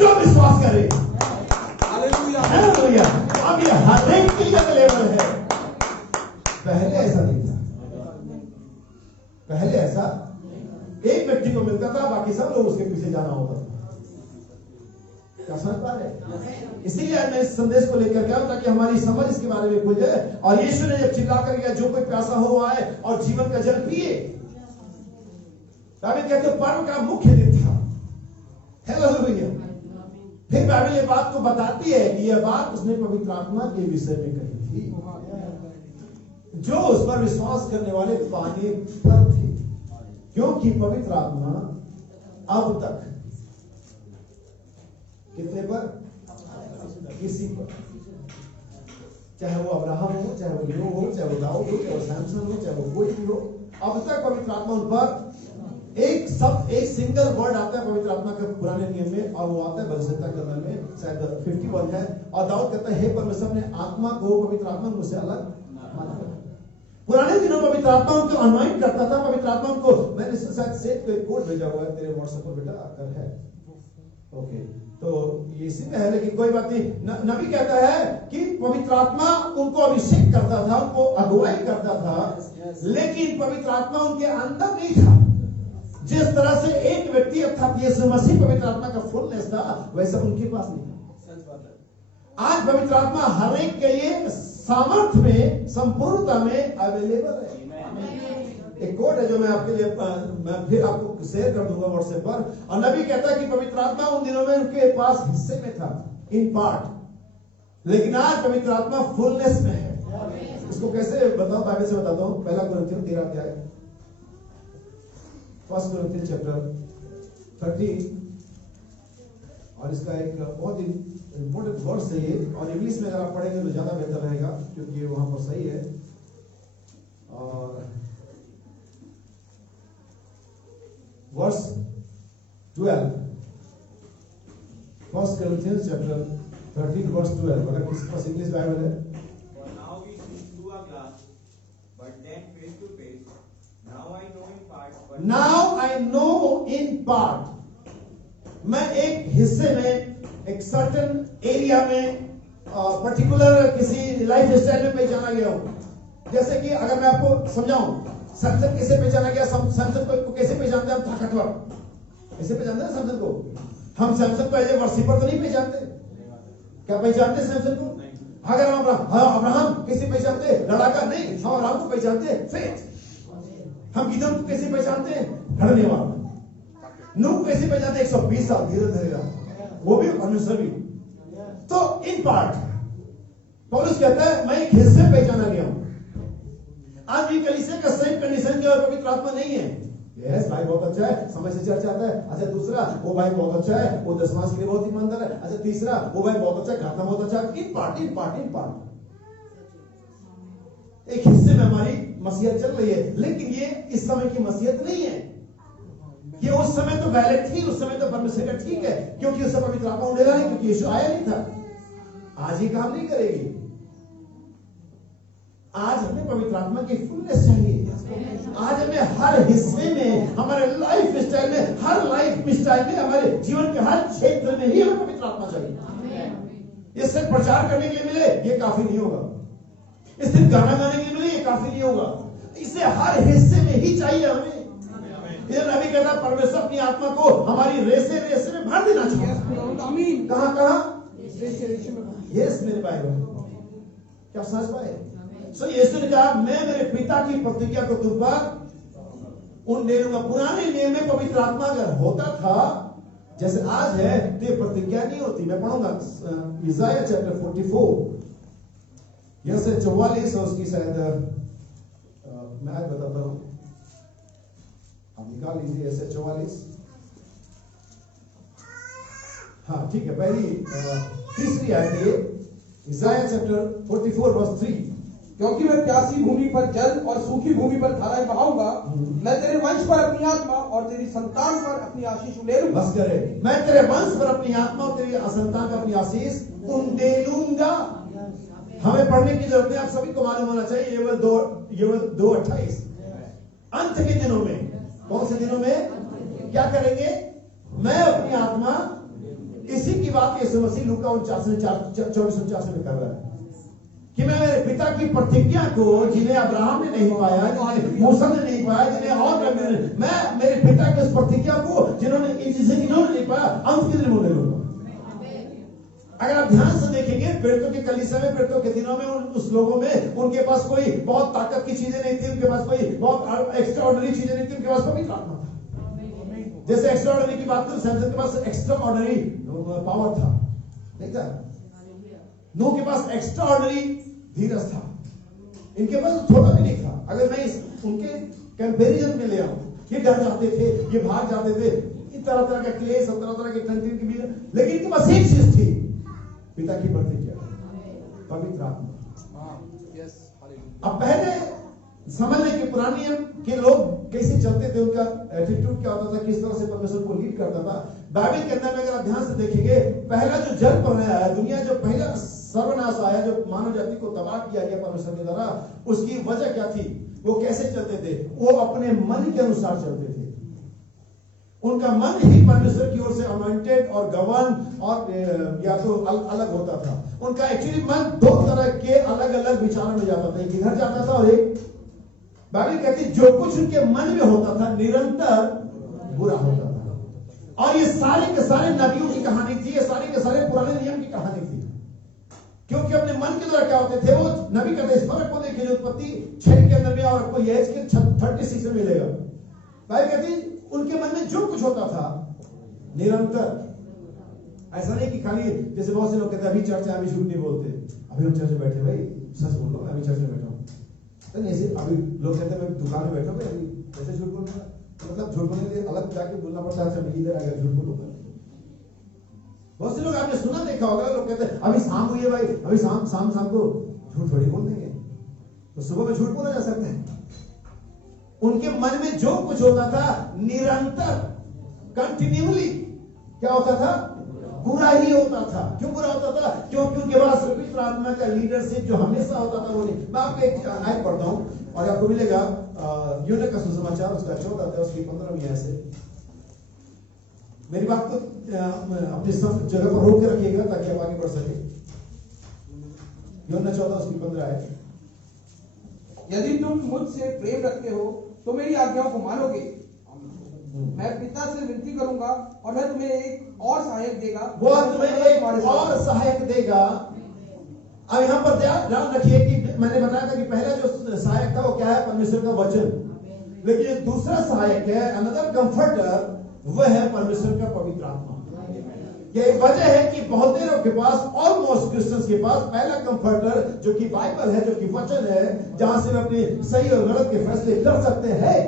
जो विश्वास करे, हालेलुया, हालेलुया। अब ये हर एक के लिए अवेलेबल है। पहले ऐसा नहीं था। पहले ऐसा एक व्यक्ति को मिलता था, बाकी सब लोग उसके पीछे जाना होता था। क्या समझ पा रहे? इसीलिए मैं इस संदेश को लेकर गया ताकि हमारी समझ इसके बारे में खुल जाए। और यीशु ने जब चिल्ला कर गया, जो कोई प्यासा हो आए और जीवन का जल पिए। दावीद कहते पर्व का मुख्य दिन था। हालेलुया। फिर बाइबल ये बात को बताती है कि यह बात उसने पवित्र आत्मा के विषय में कही। थी जो उस पर विश्वास करने वाले पाने पर थे, क्योंकि पवित्र आत्मा अब तक कितने पर? किसी पर, चाहे वो अब्राहम हो, चाहे वो नूह हो, चाहे वो दाऊद हो, चाहे वो सैमसन हो, चाहे वो कोई भी हो, अब तक पवित्र आत्मा उन पर एक सिंगल वर्ड आता है पवित्र आत्मा के पुराने नियम में, और वो आता है भविष्यता काल में, शायद 51 है, और दाऊद कहता है हे परमेश्वर ने आत्मा को, पवित्र आत्मा मुझसे अलग माना। पुराने दिनों पवित्र आत्मा उनको अनवाइंड करता था, पवित्र आत्मा उनको, मैंने शायद सेठ को एक कोड भेजा हुआ है तेरे व्हाट्सएप पर बेटा, अगर है ओके, तो ये इसी में है, लेकिन कोई बात नहीं। नबी कहता है कि पवित्र आत्मा उनको अभिषेक करता था, उनको अगुवाई करता था, लेकिन पवित्र आत्मा उनके अंदर नहीं था। जिस तरह से एक व्यक्ति अर्थात यीशु मसीह पवित्र आत्मा का फुलनेस था, वैसा उनके पास नहीं था। आज पवित्र आत्मा हर एक के लिए सामर्थ्य में, संपूर्णता में अवेलेबल है। एक कोड है जो मैं आपके लिए मैं फिर आपको शेयर कर दूंगा व्हाट्सएप पर, और नबी कहता है कि पवित्र आत्मा उन दिनों में उनके पास हिस्से में था, इन पार्ट, लेकिन आज पवित्र आत्मा फुलनेस में है। इसको कैसे बताओ? बाइबल से बताता हूं। पहला कोरिन्थियों 13 अध्याय, फर्स्ट कोरिन्थियंस चैप्टर 13, और इसका एक बहुत ही इंपॉर्टेंट वर्स है ये, और इंग्लिश में अगर आप पढ़ेंगे तो ज्यादा बेहतर रहेगा, क्योंकि वहां पर सही है। और वर्स 12, फर्स्ट कोरिन्थियंस चैप्टर 13 वर्स 12, अगर किसी के पास इंग्लिश बाइबल है। For now we see through a glass, but then face to face. Now I know in part, but Now I know in part. मैं एक हिस्से में, एक सर्टन एरिया में, पर्टिकुलर किसी लाइफ स्टाइल में पहचाना गया हूं। जैसे कि अगर मैं आपको समझाऊं, सैमसन कैसे पहचाना गया? सैमसन को कैसे पहचानते हैं? हम ताकतवर कैसे पहचानते हैं सैमसन को? हम सैमसन को एज ए वर्शिपर तो नहीं पहचानते। क्या पहचानते सैमसन को? अगर हम अब्राहम कैसे पहचानते? लड़ाका नहीं, हम अब्राहम को पहचानते फेथ। हम गिदोन को कैसे पहचानते? लड़ने वाला। नूह कैसे पहचानते? 120 साल धीरे धीरे, वो भी परमेश्वर भी। तो इन पार्ट पौलुस कहता है मैं एक हिस्से पहचाना गया हूं। आज भी कलीसिया का सेम कंडीशन के पवित्र आत्मा नहीं है। यस भाई बहुत अच्छा है, समय से चर्चा आता है। अच्छा दूसरा, वो भाई बहुत अच्छा है, वो दशमांश के लिए बहुत ईमानदार है। अच्छा तीसरा, वो भाई बहुत अच्छा है, खाना बहुत अच्छा है। In part in part in part एक हिस्से में हमारी मसीहत चल रही है, लेकिन ये इस समय की मसीहत नहीं है। ये उस समय तो वैलिड थी, उस समय तो परमेश्वर का ठीक है, क्योंकि उस समय पवित्र आत्मा उड़ेला नहीं, क्योंकि यीशु आया नहीं था। आज ही काम नहीं करेगी। आज हमें पवित्र आत्मा की फुलनेस चाहिए। आज हमें हर हिस्से में, हमारे लाइफ स्टाइल में, हर लाइफ स्टाइल में, हमारे जीवन के हर क्षेत्र में ही हमें पवित्र आत्मा चाहिए। ये सिर्फ प्रचार करने के लिए मिले ये काफी नहीं होगा, ये सिर्फ गाना गाने के लिए मिले ये काफी नहीं होगा, इसे हर हिस्से में ही चाहिए हमें। ये नबी कहता परमेश्वर अपनी आत्मा को हमारी रेसे रेसे में भर देना चाहिए। कहां कहां? यस मेरे भाई क्या समझ पाए? सो यीशु ने कहा मैं मेरे पिता की प्रतिज्ञा को तुम पर उन दे दूंगा। पुराने नियम में पवित्र आत्मा अगर होता था जैसे आज है तो ये प्रतिज्ञा नहीं होती। मैं पढ़ूंगा इसाया चैप्टर 44 यह से 44 और उसकी शायद मैं आज बताता हूं, आप निकाल लीजिए ऐसे 44। हाँ ठीक है, पहली तीसरी आयत है इसाया चैप्टर 44 वर्स 3। क्योंकि मैं प्यासी भूमि पर जल और सूखी भूमि पर धाराएं बहाऊंगा। मैं तेरे वंश पर अपनी आत्मा और तेरी संतान पर अपनी आशीष उड़ेलूंगा। बस करे, मैं तेरे वंश पर अपनी आत्मा और तेरी संतान पर अपनी आशीष उड़ेलूंगा। हमें पढ़ने की जरूरत है, आप सभी को मालूम होना चाहिए। ये 2:28 अंत के दिनों में, कौन से दिनों में क्या करेंगे? मैं अपनी आत्मा, इसी की बात यीशु मसीह लूका 24:49 में कर रहा है कि मैं मेरे पिता की प्रतिज्ञा को, जिन्हें अब्राहम ने नहीं पाया, जिन्हें मूसा ने नहीं पाया, जिन्हें और मैं मेरे पिता की उस प्रतिज्ञा को जिन्होंने नहीं पाया, अंत के दिन में लूंगा। अगर आप ध्यान से देखेंगे प्रेरितों के कलीसिया में, प्रेरितों के दिनों में, उस लोगों में उनके पास कोई बहुत ताकत की चीजें नहीं थी, उनके पास कोई बहुत एक्स्ट्रा ऑर्डिनरी चीजें नहीं थी, उनके पास पवित्र आत्मा था। जैसे एक्स्ट्रा ऑर्डिनरी की बात करें, सैमसन के पास एक्स्ट्रा ऑर्डिनरी पावर था, नहीं था? नूह के पास एक्स्ट्रा ऑर्डिनरी धीरज था, इनके पास थोड़ा भी नहीं था। अगर मैं उनके कंपैरिजन में ले आऊं, ये डर जाते थे, ये भाग जाते थे, तरह तरह का क्लेश, तरह तरह के कंट्री की भी, लेकिन इनके पास एक चीज थी, पिता की प्रतिज्ञा, पवित्र आत्मा। अब पहले समझ लें कि पुरानी के लोग कैसे चलते थे, उनका एटीट्यूड क्या होता था, किस तरह से परमेश्वर को लीड करता था। बाइबल के अंदर में अगर आप ध्यान से देखेंगे, पहला जो जल प्रलय आया, दुनिया जो पहला सर्वनाश आया, जो मानव जाति को तबाह किया गया परमेश्वर के द्वारा, उसकी वजह क्या थी? वो कैसे चलते थे? वो अपने मन के अनुसार चलते थे। उनका मन ही परमेश्वर की ओर से अनॉइंटेड और गवर्न और या तो अलग होता था। उनका एक्चुअली मन दो तरह के अलग अलग विचारों में जाता था, एक इधर जाता था और एक, बाइबल कहती जो कुछ उनके मन में होता था निरंतर बुरा होता था। और ये सारे के सारे नबियों की कहानी थी, ये सारे के सारे पुराने नियम की कहानी थी, क्योंकि अपने मन के द्वारा क्या होते थे वो नबी कहते इस फर्क को देखिए, जो उत्पत्ति 6 के अंदर में और आपको एज के 36 में मिलेगा। बाइबल कहती उनके मन में जो कुछ होता था निरंतर, ऐसा नहीं कि खाली जैसे बहुत से लोग कहते हैं अभी चर्च है, अभी झूठ नहीं बोलते, अभी हम चर्च में बैठे, भाई सच बोल रहा हूं, अभी चर्च में बैठा हूं। ऐसे अभी लोग कहते हैं मैं दुकान में बैठा हूं, अभी कैसे झूठ बोल रहा, मतलब झूठ बोलने के लिए अलग जाके बोलना पड़ता है, अच्छा इधर आकर झूठ बोलूंगा। बहुत से लोग आपने सुना देखा होगा, लोग कहते हैं अभी शाम हुई है भाई, अभी शाम को झूठ थोड़ी बोल देंगे, तो सुबह में झूठ बोला जा सकता है। उनके मन में जो कुछ होता था निरंतर कंटिन्यूअली क्या होता था? बुरा ही होता था। क्यों बुरा होता था? क्योंकि उनके पास पवित्र आत्मा का लीडरशिप जो हमेशा होता था वो नहीं। मैं आपको एक आयत पढ़ता हूं और आपको मिलेगा यूहन्ना का सुसमाचार, उसका 14 अध्याय उसकी 15वीं आयत से। मेरी बात को अपनी सब जगह पर रोक के रखिएगा ताकि आप आगे बढ़ सके। यूहन्ना 14 उसकी 15 आयत। यदि तुम मुझसे प्रेम रखते हो तो मेरी आज्ञाओं को मानोगे। मैं पिता से विनती करूंगा और वह तुम्हें एक और सहायक देगा, वो तुम्हें एक और सहायक देगा। अब यहाँ पर ध्यान रखिए कि मैंने बताया था कि पहला जो सहायक था वो क्या है? परमेश्वर का वचन। लेकिन जो दूसरा सहायक है, अनदर कंफर्टर, वह है परमेश्वर का पवित्र आत्मा। यही वजह है कि बहुत देरों के पास, ऑलमोस्ट क्रिश्चियंस के पास पहला कंफर्टर जो कि बाइबल है, जो कि वचन है, जहां से वे अपने सही और गलत के फैसले कर सकते हैं,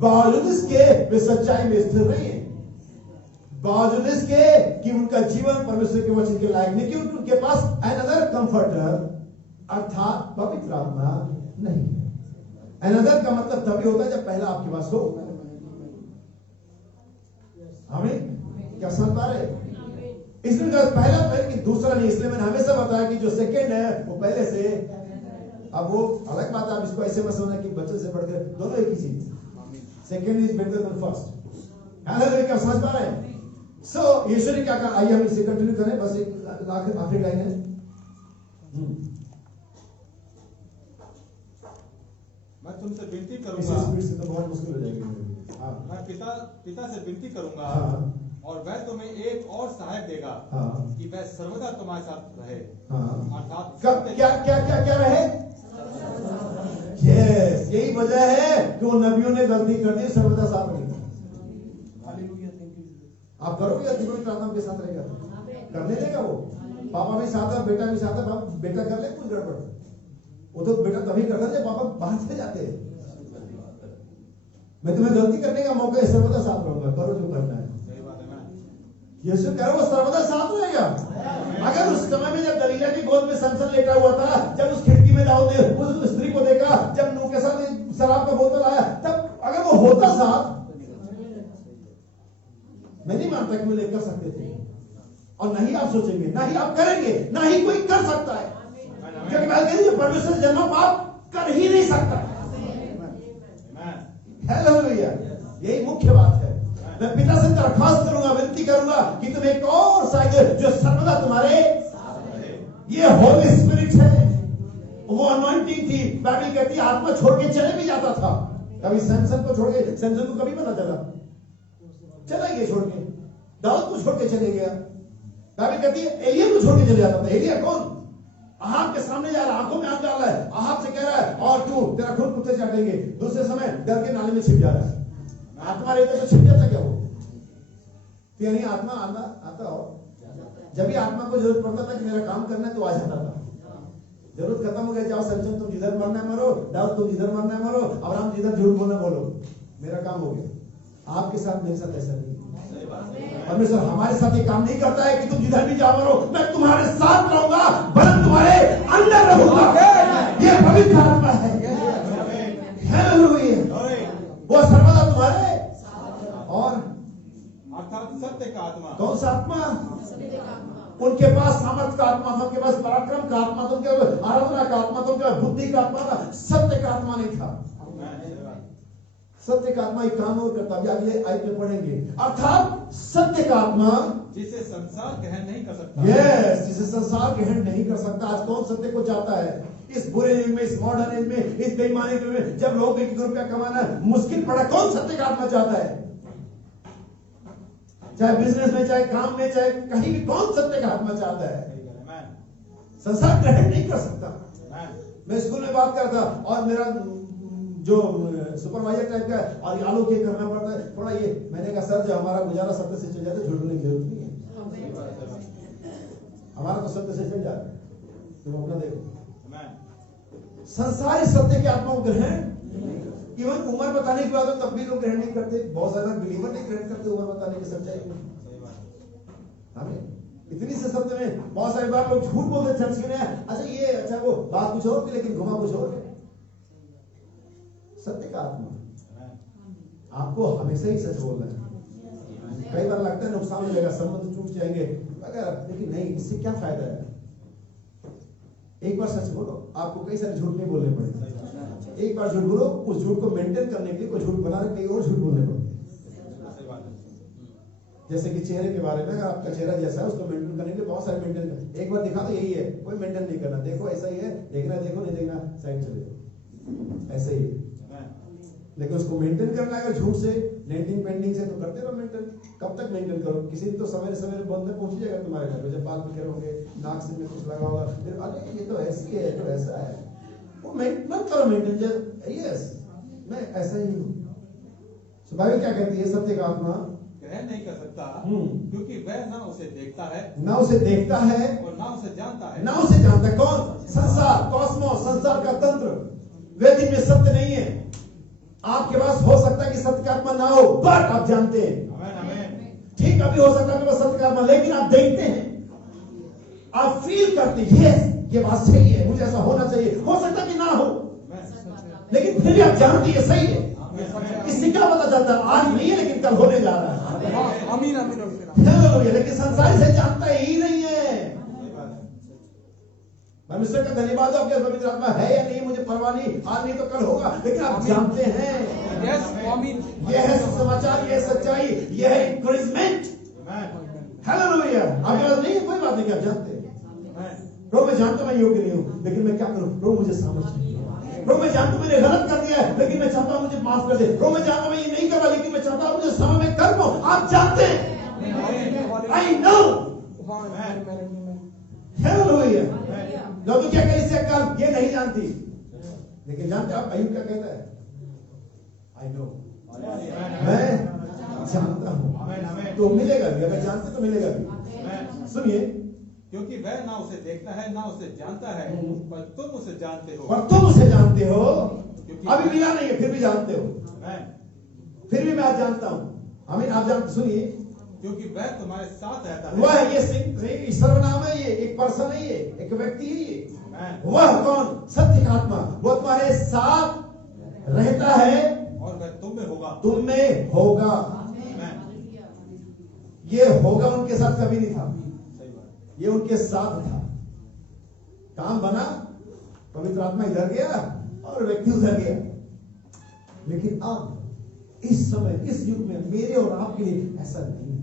बावजूद इसके वे सच्चाई में स्थिर नहीं है, बावजूद इसके कि उनका जीवन परमेश्वर के वचन के लायक नहीं, क्योंकि उनके पास अनदर कंफर्टर अर्थात पवित्र आत्मा नहीं है। अनदर का मतलब तभी होता है जब पहला आपके पास हो। हमें क्या समझ पा रहे? इसलिए पहला पहले कि दूसरा नहीं, इसलिए मैंने हमेशा बताया कि जो सेकंड है वो पहले से, अब वो अलग बात है, आप इसको ऐसे मत समझना कि बच्चे से पढ़कर दोनों एक ही चीज, second is better than first. Hallelujah, क्या समझ पा रहे हैं? सो यीशु ने क्या कहा? आइए हम इसे कंटिन्यू करें, बस एक आखिरी लाइन है। मैं तुमसे विनती इस करूंगा, स्पीड से तो बहुत मुश्किल हो जाएगी। मैं पिता से विनती करूंगा हाँ। और वह तुम्हें एक और सहायक देगा, हाँ। कि वह सर्वदा तुम्हारे साथ रहे। हाँ। अर्थात क्या क्या क्या क्या रहे? यस, यही वजह है कि वो नबियों ने गलती कर दी, सर्वदा साथ नहीं। आप करोगे या पवित्र आत्मा के साथ रहेगा? करने देगा वो। पापा भी साथ है, बेटा भी साथ है। बेटा कर ले कुछ गड़बड़, वो तो बेटा तभी करता है जब पापा बाहर से जाते हैं। मैं तुम्हें गलती करने का मौका है, सर्वदा साथ रहूंगा, करो जो करना है। यीशु कह रहा वो सर्वदा साथ रहेगा। अगर उस समय में जब दलीला की गोद में समसन लेटा हुआ था, जब उस खिड़की में दाऊद ने उस स्त्री को देखा, जब नूह के साथ शराब का बोतल आया, तब अगर वो होता साथ, मैं नहीं मानता कि वो लेकर सकते थे। और नहीं आप सोचेंगे, ना ही आप करेंगे, ना ही कोई कर सकता है, क्योंकि बात कह रही परमेश्वर जन्म पाप कर ही नहीं सकता। हालेलुया, यही मुख्य बात है। मैं पिता से दरखास्त करूंगा, विनती करूंगा कि तुम एक और सहायक जो सर्वदा तुम्हारे, ये होली स्पिरिट है, वो अनॉइंटिंग थी। बाइबल कहती है आत्मा छोड़ के चले भी जाता था। कभी सैमसन को छोड़ के, सैमसन को कभी पता चला गया छोड़ के, दाऊद को छोड़ के चले गया। बाइबल कहती है एलिया को छोड़ के चले जाता था। एलिया कौन? अहाब के सामने जा रहा है, आंखों में हाथ डाल रहा है, अहाब से कह रहा है और तू तेरा खून कुत्ते चाटेंगे। दूसरे समय डर के नाले में छिप जा रहा है। आत्मा रहता तो छिप जाता क्या वो? यानी आत्मा आता हो, जब भी आत्मा को जरूरत पड़ता था कि मेरा काम करना है तो आ जाता था। जरूरत खत्म हो गया, जाओ सज्जन तुम जिधर मरना है मरो, दाऊद तुम जिधर मरना है मरो, अब्राहम जिधर झूठ बोलना बोलो, मेरा काम हो गया। आपके साथ मेरे साथ ऐसा नहीं। परमेश्वर हमारे साथ ये काम नहीं करता है कि तुम जिधर भी जाओ मरो, मैं तुम्हारे साथ रहूंगा, वरन तुम्हारे अंदर रहूंगा। ये पवित्र आत्मा है, हालेलुया। वो सर्वदा तुम्हारे और अर्थात सत्य का आत्मा। कौन सा आत्मा? उनके पास सामर्थ का आत्मा था, उनके पास पराक्रम का आत्मा था, उनके आराधना का आत्मा था, उनके बुद्धि का आत्मा था, सत्य का आत्मा नहीं था। सत्य का आत्मा एक काम और करता, अभी अगले आयत में पढ़ेंगे। अर्थात सत्य का आत्मा जिसे संसार ग्रहण नहीं कर सकता। यस, जिसे संसार ग्रहण नहीं कर सकता। आज कौन सत्य को चाहता है? इस बुरे युग में, इस मॉडर्न एज में, इस बेईमानी के में, जब लोग 1 रुपया कमाना मुश्किल पड़ा, कौन सत्य का आत्मा चाहता है? चाहे बिजनेस में, चाहे काम में, चाहे कहीं भी, कौन सत्य का आत्मा चाहता है? संसार ग्रहण नहीं कर सकता। मैं स्कूल में बात कर रहा था और मेरा जो सुपरवाइजर टाइप का है और आलोक ये करना पड़ता है थोड़ा, ये मैंने कहा सर जो हमारा गुजारा सत्य से चल जाता है, झूठ बोलने की जरूरत नहीं है, हमारा तो सत्य से चल जाता है, तुम अपना देखो। संसारी सत्य के आत्मा को ग्रहण, इवन उम्र बताने के बाद तब भी लोग ग्रहण नहीं करते, बहुत सारे बिलीवर नहीं ग्रहण करते उम्र बताने की सच्चाई को। इतनी से सत्य में बहुत सारी बार लोग झूठ बोलते चर्च के लिए, अच्छा ये, अच्छा वो, बात कुछ और लेकिन घुमा कुछ और। सत्य का आत्मा आपको हमेशा ही सच बोलना है। कई बार लगता है नुकसान हो जाएगा, संबंध टूट जाएंगे, अगर लेकिन नहीं, इससे क्या फायदा है? एक बार सच बोलो, आपको कई सारे झूठ नहीं बोलने पड़ेंगे। एक बार झूठ बोलो, उस झूठ को मेंटेन करने के लिए कोई झूठ बना रहे, कई और झूठ बोलने पड़ते। जैसे कि चेहरे के बारे में, अगर आपका चेहरा जैसा है उसको मेंटेन करने के लिए बहुत सारे मेंटेन कर, एक बार दिखा तो यही है, कोई मेंटेन नहीं करना, देखो ऐसा ही है, देखना देखो, नहीं देखना साइड चले जाओ, ऐसा ही है। लेकिन उसको मेंटेन करना है झूठ से, डेंटिंग पेंटिंग से, तो करते रहो मेंटेन। कब तक मेंटेन करो? किसी दिन तो सवेरे सवेरे बंदे पहुंच जाएगा तुम्हारे घर पे, जब बाल बिखरे होंगे, नाक से में कुछ लगा होगा, फिर अरे ये तो ऐसी है, तो ऐसा है, वो मत करो मेंटेन। यस, मैं ऐसा ही हूँ। बाइबल क्या कहती है? सत्य का आत्मा ग्रहण नहीं कर सकता क्योंकि वह ना उसे देखता है, ना उसे देखता है और ना उसे जानता है। ना उसे जानता है। कौन? संसार, कॉस्मोस, संसार का तंत्र। वेदिक में सत्य नहीं है। आपके पास हो सकता है कि सत्य का आत्मा ना हो, बट आप जानते हैं। ठीक, अभी हो सकता है कि सत्य का आत्मा, लेकिन आप देखते हैं, आप फील करते हैं, यस ये बात सही है, मुझे ऐसा होना चाहिए। हो सकता है कि ना हो, लेकिन फिर भी आप जानते हैं सही है। इससे क्या पता चलता है? आज नहीं है लेकिन कल होने जा रहा है। आमीन आमीन। लेकिन संसार से जानता ही नहीं है। परमेश्वर का धन्यवाद हो, आपके पवित्र आत्मा है या नहीं मुझे परवाह नहीं, आज नहीं तो कल होगा, लेकिन आप जानते हैं। यह है समाचार, यह सच्चाई, यह है इंकरेजमेंट। हालेलुया। आपके पास नहीं है कोई बात नहीं, आप जानते हैं। प्रभु मैं जानता मैं योग्य नहीं हूं, लेकिन मैं क्या करूं? प्रभु मुझे समझ चाहिए। प्रभु मैं जानता मैंने गलत कर दिया है, लेकिन मैं चाहता हूं मुझे माफ कर दे। प्रभु मैं जानता मैं ये नहीं कर रहा, लेकिन मैं चाहता हूं मुझे समय में कर पाऊं। आप जानते हैं। I know. हालेलुया। लोग क्या कह इससे अक्ल ये नहीं जानती, लेकिन जानते आप अय्यूब क्या कहता है? आई नो, मैं जानता हूं। तो मिलेगा भी, अगर जानते तो मिलेगा भी। सुनिए, क्योंकि वह ना उसे देखता है ना उसे जानता है, पर तुम उसे जानते हो। पर तुम उसे जानते हो। अभी मिला नहीं है, फिर भी जानते हो। फिर भी मैं आज जानता हूं। आमीन। आप जानते, सुनिए, क्योंकि वह तुम्हारे साथ रहता है। वह, ये सर्वनाम है, ये एक पर्सन है, ये एक व्यक्ति है। ये वह कौन? सत्य का आत्मा। वो तुम्हारे साथ रहता है और वह तुम में होगा। तुम में होगा। ये होगा उनके साथ कभी नहीं था, ये उनके साथ था। काम बना, पवित्र आत्मा इधर गया और व्यक्ति उधर गया। लेकिन अब इस समय, इस युग में मेरे और आपके लिए ऐसा नहीं है,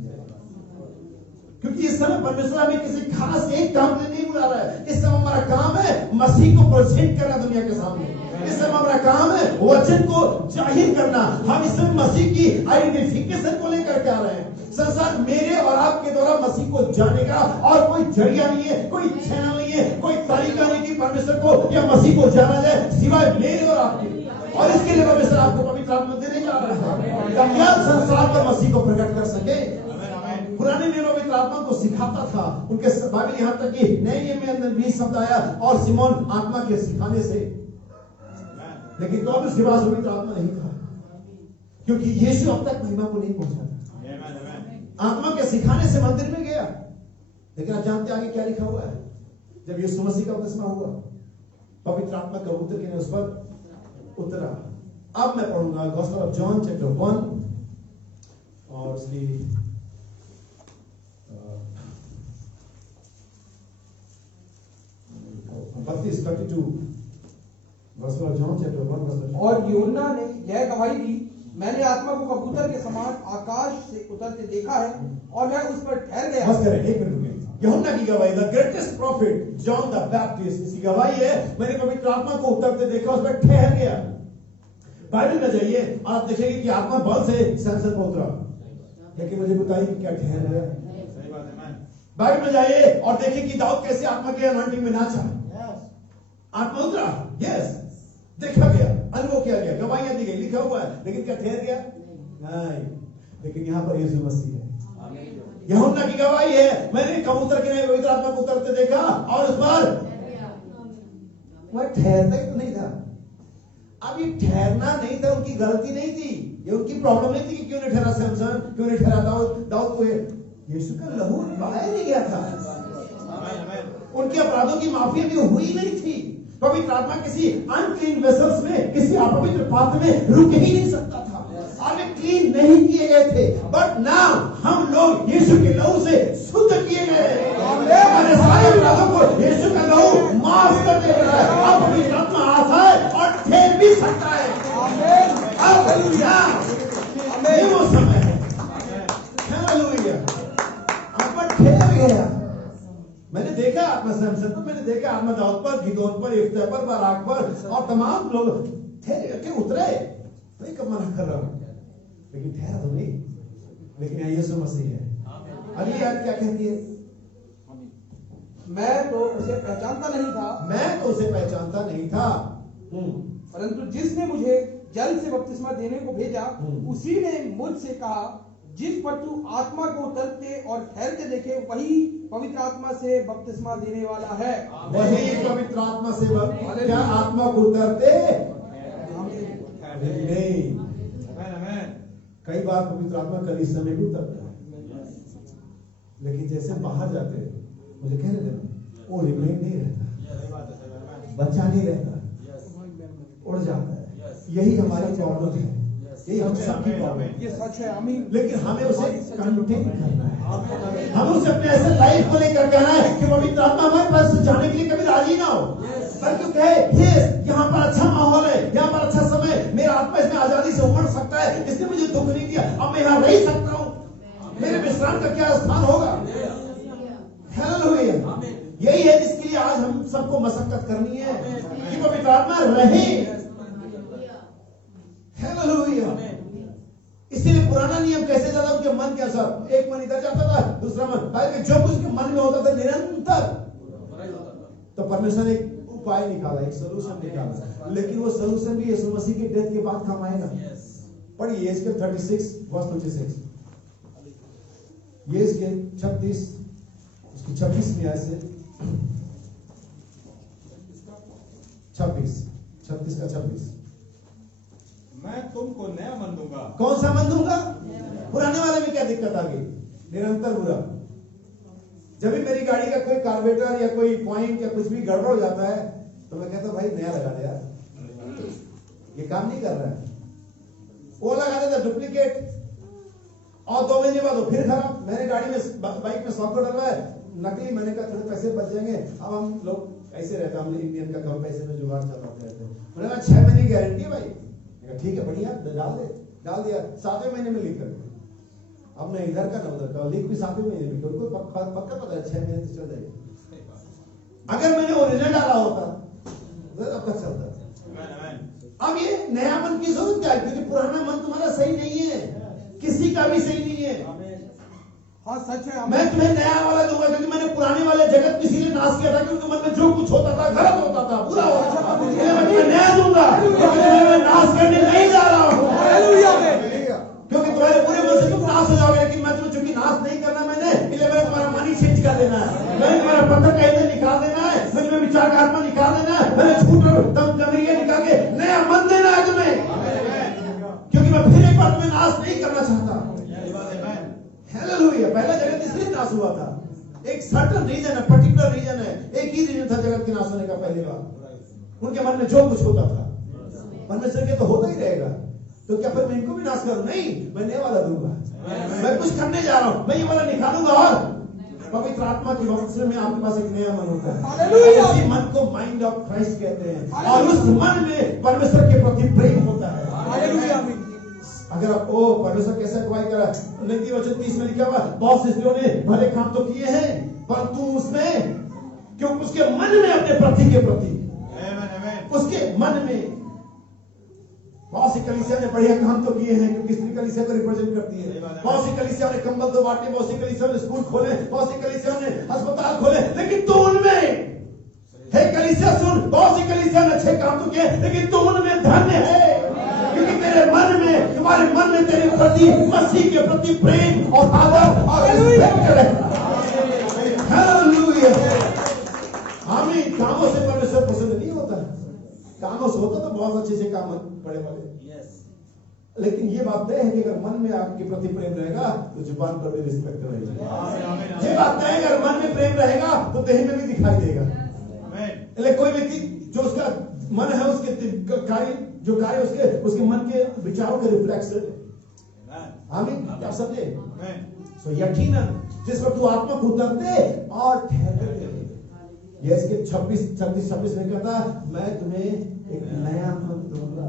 क्योंकि इस समय परमेश्वर हमें किसी खास एक काम के लिए नहीं बुला रहा है। इस समय हमारा काम है मसीह को प्रेजेंट करना दुनिया के सामने। इस समय हमारा काम है वचन को जाहिर करना। हम इस समय मसीह की आइडेंटिफिकेशन को लेकर के आ रहे हैं। संसार मेरे और आपके द्वारा मसीह को जानेगा, और कोई जरिया नहीं है, कोई चैनल नहीं है, कोई तरीका नहीं कि परमेश्वर को या मसीह को जाना जाए सिवाय मेरे और आपके। और इसके लिए परमेश्वर आपको पवित्र आत्मा देने जा रहा है, ताकि संसार पर मसीह को प्रकट कर सके। पुराने में पवित्र आत्मा को सिखाता था। उनके बाइबल यहाँ तक कि नए में अंदर 20 शब्द आया और सिमोन आत्मा के सिखाने से, लेकिन तो उसके पास पवित्र आत्मा नहीं था, क्योंकि यीशु अब तक महिमा को नहीं पहुंचा था। आत्मा के सिखाने से मंदिर में गया, लेकिन आप जानते आगे क्या लिखा हुआ है? जब यीशु मसीह का बपतिस्मा हुआ, पवित्र आत्मा कबूतर के ने उस पर उतरा। अब मैं पढ़ूंगा गॉस्पेल ऑफ जॉन चैप्टर 1 और उसकी 32 gospel of John chapter 1 verse 32। और यूहन्ना ने यह गवाही दी, मैंने आत्मा को कबूतर के समान आकाश से उतरते देखा है और मैं उस पर ठहर गया। बस करें, एक मिनट रुकिए। यूहन्ना की गवाही, the greatest prophet John the Baptist, इसकी गवाही है, मैंने पवित्र आत्मा को उतरते देखा, उस पर ठहर गया। बाइबल में जाइए, आप देखेंगे कि आत्मा बल से सैमसन पर उतरा, लेकिन मुझे बताइए कि क्या ठहर गया? सही बात है मैन। बाइबल में जाइए और देखिए कि दाऊद कैसे आत्मा के अनॉइंटिंग में नाचा। आत्मा उतरा, यस, देखा गया, अनुभव किया गया, गवाहियां दी गई, लिखा हुआ है, लेकिन क्या ठहर गया? नहीं। लेकिन यहाँ पर यीशु मसीह है। यूहन्ना की गवाही है, मैंने कबूतर के पवित्र आत्मा को उतरते देखा और उस पर वह ठहरता ही तो नहीं था। अब ये ठहरना नहीं था, उनकी गलती नहीं थी, ये उनकी प्रॉब्लम नहीं थी कि क्यों नहीं ठहरा सैमसन, क्यों नहीं ठहरा दाऊद को। यीशु का लहू बहाया नहीं गया था, उनके अपराधों की माफी भी हुई नहीं थी। पवित्र आत्मा किसी अनक्लीन वेसल्स में, किसी अपवित्र पात्र में रुक ही नहीं सकता था, और वे क्लीन नहीं किए गए थे। बट नाउ हम लोग यीशु के लहू से शुद्ध किए गए, हमारे सारे अपराधों को यीशु का लहू माफ कर दे रहा है। अब पवित्र आत्मा आता है और ठहर भी सकता है। अब ये वो समय है, हालेलुया, आत्मा ठहर गया। मैंने देखा आत्मा सैमसन पर, मैंने देखा आत्मा दाऊद पर, गिदोन पर, यिप्तह पर, बाराक पर, और तमाम लोग ठहरे के उतरे। नहीं कब मना कर रहा हूं, लेकिन ठहरा तो नहीं। लेकिन यहाँ यीशु मसीह है। अगली आयत क्या कहती है? मैं तो उसे पहचानता नहीं था, मैं तो उसे पहचानता नहीं था, परंतु जिसने मुझे जल से बपतिस्मा देने को भेजा, उसी ने मुझसे कहा, जिस पर तू आत्मा को उतरते और ठहरते देखे, वही पवित्र आत्मा से बपतिस्मा देने वाला है। वही पवित्र आत्मा से क्या आत्मा को उतरते नहीं। कई बार पवित्र आत्मा कलीसिया में भी उतरता है, लेकिन जैसे बाहर जाते हैं, मुझे कहने देना, वो रिमेन नहीं रहता, बच्चा नहीं रहता, उड़ जाता है। यही हमारी प्रॉब्लम है, यही हम सबकी प्रॉब्लम है। ये सच है, आमीन। लेकिन हमें उसे कंटेन करना है, हमें उसे अपने ऐसे लाइफ को लेकर कहना है कि पवित्र आत्मा हमारे पास जाने के लिए कभी राजी ना हो, बल्कि कहे यहाँ पर अच्छा माहौल है, यहाँ पर अच्छा समय, मेरा आत्मा इसमें आजादी से उमड़ सकता है, इसने मुझे दुख नहीं दिया, अब मैं यहाँ रह सकता हूँ, मेरे विश्राम का क्या स्थान होगा। हालेलुया, यही है जिसके लिए आज हम सबको मशक्कत करनी है कि पवित्र आत्मा रहे। हालेलुया। इसीलिए पुराना नियम कैसे जाता, उनके मन के असर, एक मन इधर जाता था, दूसरा मन, जो कुछ के मन में होता था निरंतर, तो परमेश्वर ने एक उपाय निकाला, एक सोल्यूशन निकाला, लेकिन वो सोल्यूशन भी यीशु मसीह के डेथ के बाद काम आएगा। पढ़िए यहेजकेल 36 वर्स 26, यहेजकेल 36 उसकी 26वीं आयत से 36 का 26। मैं तुमको नया मन दूंगा। कौन सा मन दूंगा? पुराने वाले में क्या दिक्कत आ गई? निरंतर बुरा। जब भी मेरी गाड़ी का कोई कार्बोरेटर या कोई पॉइंट या कुछ भी गड़बड़ हो जाता है, तो मैं कहता हूं भाई नया लगा दे यार, ये काम नहीं कर रहा है। वो लगा देता डुप्लीकेट, और 2 महीने बाद वो फिर खराब। मैंने गाड़ी में बाइक में सॉफ्टवेयर डलवा है नकली, मैंने कहा थोड़े पैसे बच जाएंगे। अब हम लोग ऐसे रहते हैं, हम इंडियन का कम पैसे में जुगाड़ चलाते रहते हैं। मैंने कहा 6 महीने की गारंटी है भाई, ठीक है बढ़िया, डाल दिया 7वें महीने में लीक कर दिया। अब न इधर का न उधर का, लीक भी 7वें महीने में, कोई पक्का पता है 6 महीने से चल जाएगा। अगर मैंने ओरिजिनल डाला होता तो अब तक चलता। अब ये नया मन की जरूरत क्या है? क्योंकि पुराना मन तुम्हारा सही नहीं है, किसी का भी सही नहीं है। हाँ सच है, मैं तुम्हें नया वाला दूंगा, क्योंकि मैंने पुराने वाले जगत को इसीलिए नाश किया था, क्योंकि मन में जो कुछ होता था गलत होता था, बुरा होता था, इसलिए मैं तुम्हें नया दूंगा, क्योंकि मैं नाश करने नहीं जा रहा हूँ। क्योंकि तुम्हारे पूरे मन से तुम नाश हो जाओगे, लेकिन मैं तुम्हें चूंकि नाश नहीं करना मैंने, वाला पत्थर का हृदय निकाल देना है, मुझ में विचार का आत्मा निकाल देना है, मैंने झूठ और गंदगी निकाल के नया मन देना है तुम्हें, क्योंकि मैं फिर एक बार तुम्हें नाश नहीं करना चाहता। हालेलुया। पहला जगत इसलिए नाश हुआ था, एक सर्टन रीजन है, पर्टिकुलर रीजन है, एक ही रीजन था जगत के नाश होने का। पहली बार उनके मन में जो कुछ होता था, परमेश्वर के तो होता ही रहेगा, तो क्या फिर मैं इनको भी नाश करूं? नहीं, मैं नया वाला दूंगा, मैं कुछ करने जा रहा हूं, मैं ये वाला निकालूंगा। और पवित्र आत्मा की बपतिस्मे में आपके पास एक नया मन होता है, उसी मन को माइंड ऑफ क्राइस्ट कहते हैं, और उस मन में परमेश्वर के प्रति प्रेम होता है। अगर आप परमेश्वर कैसे अगुवाई करा, नीति वचन 30 में लिखा हुआ, बहुत से स्त्रियों ने भले काम तो किए हैं, परंतु उसमें क्यों उसके मन में अपने पति के प्रति, उसके मन में, बहुत सी कलीसिया ने बढ़िया काम तो किए हैं, क्योंकि स्त्री कलीसिया को रिप्रेजेंट करती है। बहुत सी कलीसिया ने कंबल तो बांटे, बहुत सी कलीसिया ने स्कूल खोले, बहुत सी कलीसिया ने अस्पताल खोले, लेकिन तू उनमें, हे कलीसिया सुन, बहुत सी कलीसिया ने अच्छे काम तो किए, लेकिन तू उनमें धन्य है, क्योंकि तेरे मन में, तुम्हारे मन में तेरे प्रति, मसीह के प्रति प्रेम और आदर और रिस्पेक्ट है। हालेलुया। आमीन। कामों से परमेश्वर पसंद नहीं होता है, कामों से होता तो बहुत अच्छे से काम बड़े बड़े, लेकिन ये बात तय है कि अगर मन में आपके प्रति प्रेम रहेगा तो जुबान पर भी रिस्पेक्ट रहेगी। ये बात तय है, अगर मन में प्रेम रहेगा तो देह में भी दिखाई देगा। लेकिन कोई व्यक्ति जो उसका मन है, उसके कार्य, जो कार्य उसके मन के विचारों के रिफ्लेक्स है। आमीन। क्या समझे? सो यकीनन जिस वक्त तू आत्मा को उतरते और ठहरते, ये इसके 26 में कहता, मैं तुम्हें एक नया मन दूंगा।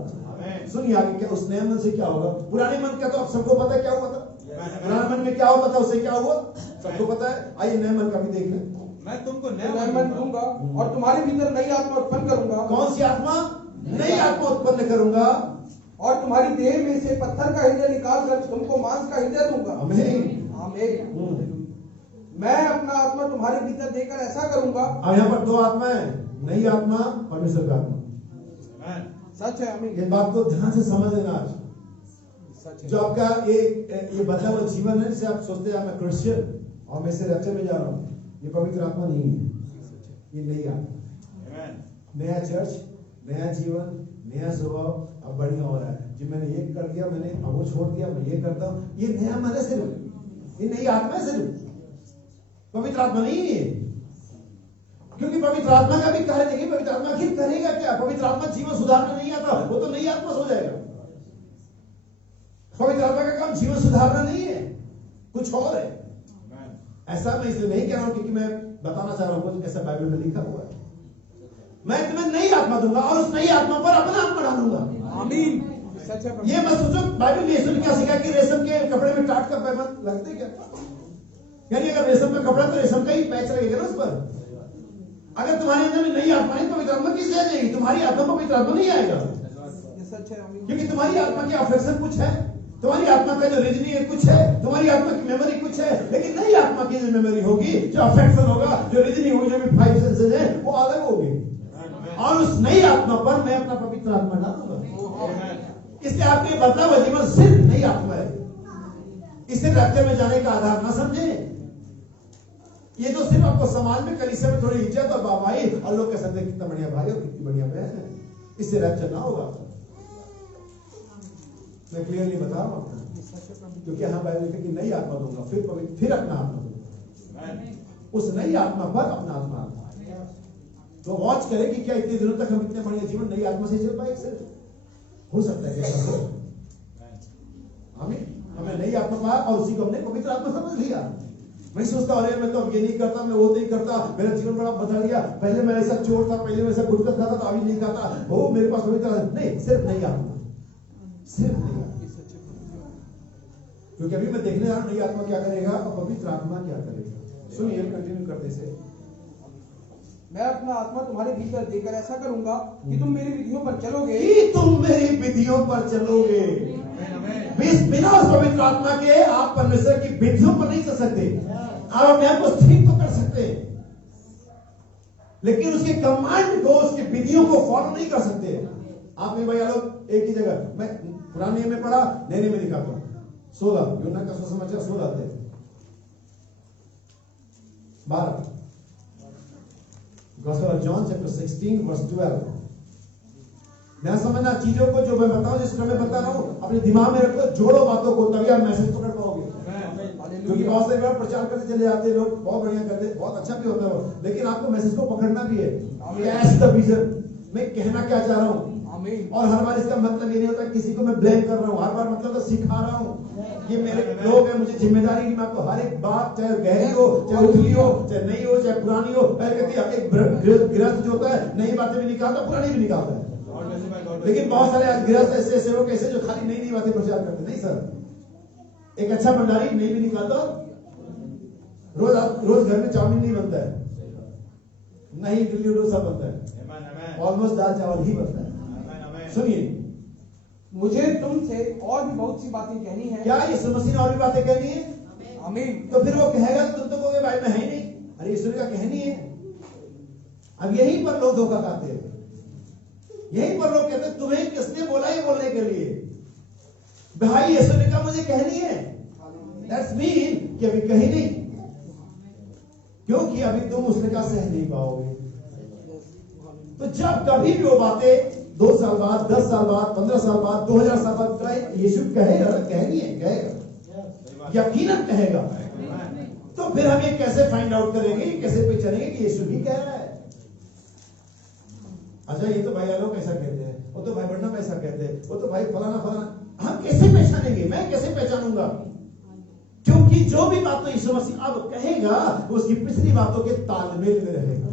सुनिए आगे क्या, उस नए मन से क्या होगा? पुराने मन का तो आप सबको पता है क्या हुआ था, पुराने मन में क्या होता था, उससे क्या हुआ सबको पता है। आइए नए मन का भी देख लें। मैं तुमको नया मन दूंगा और तुम्हारे भीतर नई आत्मा उत्पन्न करूंगा। कौन सी आत्मा? नई आत्मा उत्पन्न करूंगा, और तुम्हारी देह में से पत्थर का हृदय निकाल कर तुमको मांस का हृदय दूंगा। आमीन। आमीन। मैं अपना आत्मा तुम्हारे भीतर देकर ऐसा करूंगा। अब यहाँ पर दो आत्मा है, नई आत्मा, परमेश्वर का आत्मा। सच है। आमीन। ये बात को ध्यान से समझ लेना। आज सच है। जो आपका ये बदला हुआ जीवन है, जिसे आप सोचते हैं मैं क्रिश्चियन और मैं इसे रचने में जा रहा हूँ, ये पवित्र आत्मा नहीं है, ये नई आत्मा। नया चर्च, नया जीवन, नया स्वभाव अब बढ़िया हो रहा है। जी मैंने ये कर दिया, मैंने अब वो छोड़ दिया, मैं ये करता हूँ, ये नया मन है सिर्फ, ये नई आत्मा है सिर्फ, पवित्र आत्मा नहीं है। क्योंकि पवित्र आत्मा का भी कार्य देखिए, पवित्र आत्मा आखिर करेगा क्या? पवित्र आत्मा जीवन सुधारने नहीं आता, वो तो नई आत्मा हो जाएगा। पवित्र आत्मा का काम जीवन सुधारना नहीं है, कुछ और है। ऐसा मैं इसलिए नहीं कह रहा हूं क्योंकि मैं बताना चाह रहा हूं ऐसा बाइबल में लिखा हुआ है। मैं तुम्हें नई आत्मा दूंगा और उस नई आत्मा पर अपना आत्मा डालूंगा। आमीन। सच है। ये मत सोचो बाइबल में यीशु ने क्या सिखाया कि रेशम के कपड़े में टाट का पैबंद लगते क्या? यानी अगर रेशम का कपड़ा तो रेशम का ही पैच लगेगा ना उस पर। अगर तुम्हारे अंदर में नई आत्मा नहीं, पवित्र आत्मा किससे आ जाएगी? तुम्हारी आत्मा पवित्र आत्मा नहीं आएगा। सच है। क्योंकि तुम्हारी आत्मा की अफेक्शन कुछ है, तुम्हारी आत्मा का जो रीजनिंग कुछ है, तुम्हारी आत्मा की मेमोरी कुछ है, लेकिन नई आत्मा की जो मेमोरी होगी, जो अफेक्शन होगा, जो रीजनिंग होगी, जो भी 5 सेंसेस है, वो अलग होगी। और उस नई आत्मा पर मैं अपना पवित्र आत्मा डालूंगा। इसलिए आपके बदला हुआ जीवन सिर्फ नई आत्मा है। इसे रखते में जाने का आधार ना समझे। ये तो सिर्फ आपको समाज में, कलीसिया में थोड़ी इज्जत और बाबाई और लोग कह सकते हैं कितना बढ़िया भाई और कितनी बढ़िया बहन है, इससे रैप चलना होगा। मैं क्लियरली बता रहा हूं, क्योंकि यहाँ बाइबल लिखा कि नई आत्मा दूंगा, फिर अपना आत्मा दूंगा। उस नई आत्मा पर अपना आत्मा। तो वॉच करें कि क्या इतने दिनों तक हम इतने बढ़िया जीवन नई आत्मा से चल पाए? सिर्फ हो सकता है क्या? हमें नई आत्मा पाया और उसी को हमने पवित्र आत्मा समझ लिया। मैं सोचता अरे मैं तो अब ये नहीं करता, मैं वो नहीं करता, मेरा जीवन बड़ा बदल गया, पहले मैं ऐसा चोर था, पहले मैं ऐसा गुटखा खाता था, अभी नहीं खाता, वो मेरे पास पवित्र नहीं, सिर्फ नई आत्मा, सिर्फ नई आत्मा। क्योंकि अभी मैं देखने जा रहा हूं नई आत्मा क्या करेगा और पवित्र आत्मा क्या करेगा। सुनिए कंटिन्यू करते से, मैं अपना आत्मा तुम्हारे भीतर देकर ऐसा करूंगा कि तुम मेरी विधियों पर चलोगे। तुम मेरी विधियों पर चलोगे। बिना उस पवित्र आत्मा के आप परमेश्वर की विधियों पर नहीं चल सकते। आप अपने आप को ठीक तो कर सकते हैं, लेकिन उसके कमांड को, उसकी विधियों को फॉलो नहीं कर सकते। आप में भैया लोग एक ही जगह, मैं पुराने में पढ़ा, नए में दिखाता हूं। 16 यूहन्ना का सुसमाचार 16 थे 12 Gospel of John chapter 16 verse 12. मैं समझना चीजों को जो मैं बताऊं, जिस क्रम में बता रहा हूं, अपने दिमाग में रखो, जोड़ो बातों को, तभी आप मैसेज पकड़ पाओगे। क्योंकि बहुत सारी बार प्रचार करते चले जाते हैं लोग, बहुत बढ़िया करते, बहुत अच्छा भी होता है वो, लेकिन आपको मैसेज को पकड़ना भी है। कैच द विजन, मैं कहना क्या चाह रहा हूँ। और हर बार इसका मतलब ये नहीं होता किसी को मैं ब्लेम कर रहा हूँ, हर बार मतलब तो सिखा रहा हूँ। ये मेरे लोग हैं, मुझे जिम्मेदारी की, मैं आपको हर एक बात, चाहे गहरी हो, चाहे उथली हो, चाहे नई हो, चाहे पुरानी हो, एक गृहस्थ जो होता है नई बातें भी निकालता, पुरानी भी निकालता है। लेकिन बहुत सारे आज गृहस्थ ऐसे ऐसे लोग कैसे जो खाली नई नई बातें प्रचार करते। नहीं सर, एक अच्छा भंडारी नई भी निकालता, रोज घर में चाउमीन नहीं बनता है, नहीं इडली डोसा बनता है, ऑलमोस्ट दाल चावल ही बनता है। सुनिए, मुझे तुमसे और भी बहुत सी बातें कहनी है। क्या यीशु मसीह ने और भी बातें कहनी है? आमीन। तो फिर वो कहेगा, तुम तो कहोगे भाई मैं है ही नहीं। अरे यीशु का कहनी है। अब यहीं पर लोग धोखा खाते हैं, यहीं पर लोग कहते हैं तुम्हें किसने बोला ये बोलने के लिए? भाई यीशु ने कहा मुझे कहनी है, दैट्स मीन कि अभी कहीं नहीं, क्योंकि अभी तुम उसने कहा सह नहीं पाओगे। तो जब कभी भी वो बातें 2 साल बाद, 10 साल बाद, 15 साल बाद, 2000 साल बाद यीशु कहेगा, कहनी है, कहेगा, यकीनन कहेगा। तो फिर हम ये कैसे फाइंड आउट करेंगे, कैसे पहचानेंगे कि यीशु ही कह रहा है? अच्छा ये तो भाई लोग ऐसा कहते हैं, वो तो भाई बढ़ना ऐसा कहते हैं, वो तो भाई फलाना फलाना। हम कैसे पहचानेंगे? मैं कैसे पहचानूंगा? क्योंकि जो भी बात तो यीशु मसीह अब कहेगा वो उसकी पिछली बातों के तालमेल में रहेगा,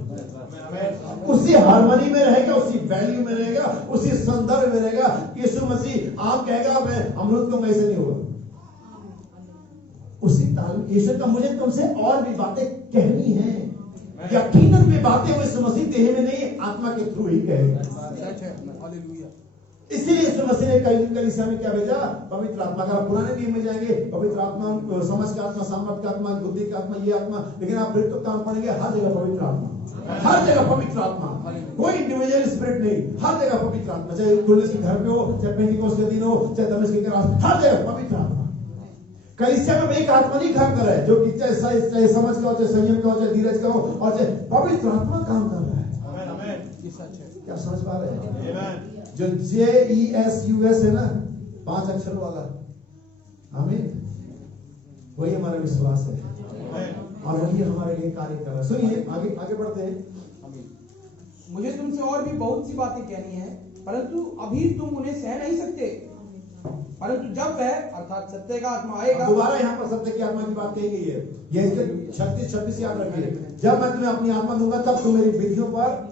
उसी हार्मनी में रहेगा, उसी वैल्यू में रहेगा, उसी संदर्भ में रहेगा। यीशु मसीह आप कहेगा मैं अमरूद को ऐसे नहीं होगा, उसी तालमेल। यीशु का मुझे तुमसे और भी बातें कहनी है, यकीनन वे बातें वो यीशु मसीह देह में नहीं आत्मा के थ्रू ही कहेगा। इसीलिए यीशु मसीह ने कलीसिया में क्या भेजा? पवित्र आत्मा। अगर पुराने नियम में जाएंगे, पवित्र आत्मा, समझ का आत्मा, सामर्थ का आत्मा, बुद्धि का आत्मा, ये आत्मा, लेकिन आप फिर तो काम पढ़ेंगे हर जगह पवित्र आत्मा, हर जगह पवित्र आत्मा, कोई इंडिविजुअल स्पिरिट नहीं, हर जगह पवित्र आत्मा। चाहे तुलसी के घर पे हो, चाहे पेंटिकोस्ट के दिन हो, चाहे दमिश्क के रास्ते, हर जगह पवित्र आत्मा। कलीसिया में एक आत्मा नहीं काम कर रहा है, जो कि चाहे समझ का हो, चाहे संयम का हो, चाहे धीरज का हो, और चाहे पवित्र आत्मा काम कर रहा है। क्या समझ पा रहे हैं? जो JESUS है ना, 5 अक्षर वाला, आमीन, वही हमारा विश्वास है और वही हमारे लिए कार्य कर रहा है। सुनिए, आगे बढ़ते हैं। मुझे तुमसे और भी बहुत सी बातें कहनी है, परंतु अभी तुम उन्हें सह नहीं सकते। परंतु जब वह अर्थात सत्य का आत्मा आएगा। दोबारा यहाँ पर सत्य की आत्मा की बात कही गई है, ये इसके 36 याद रखिए। जब मैं तुम्हें अपनी आत्मा दूंगा तब तुम मेरी विधियों पर,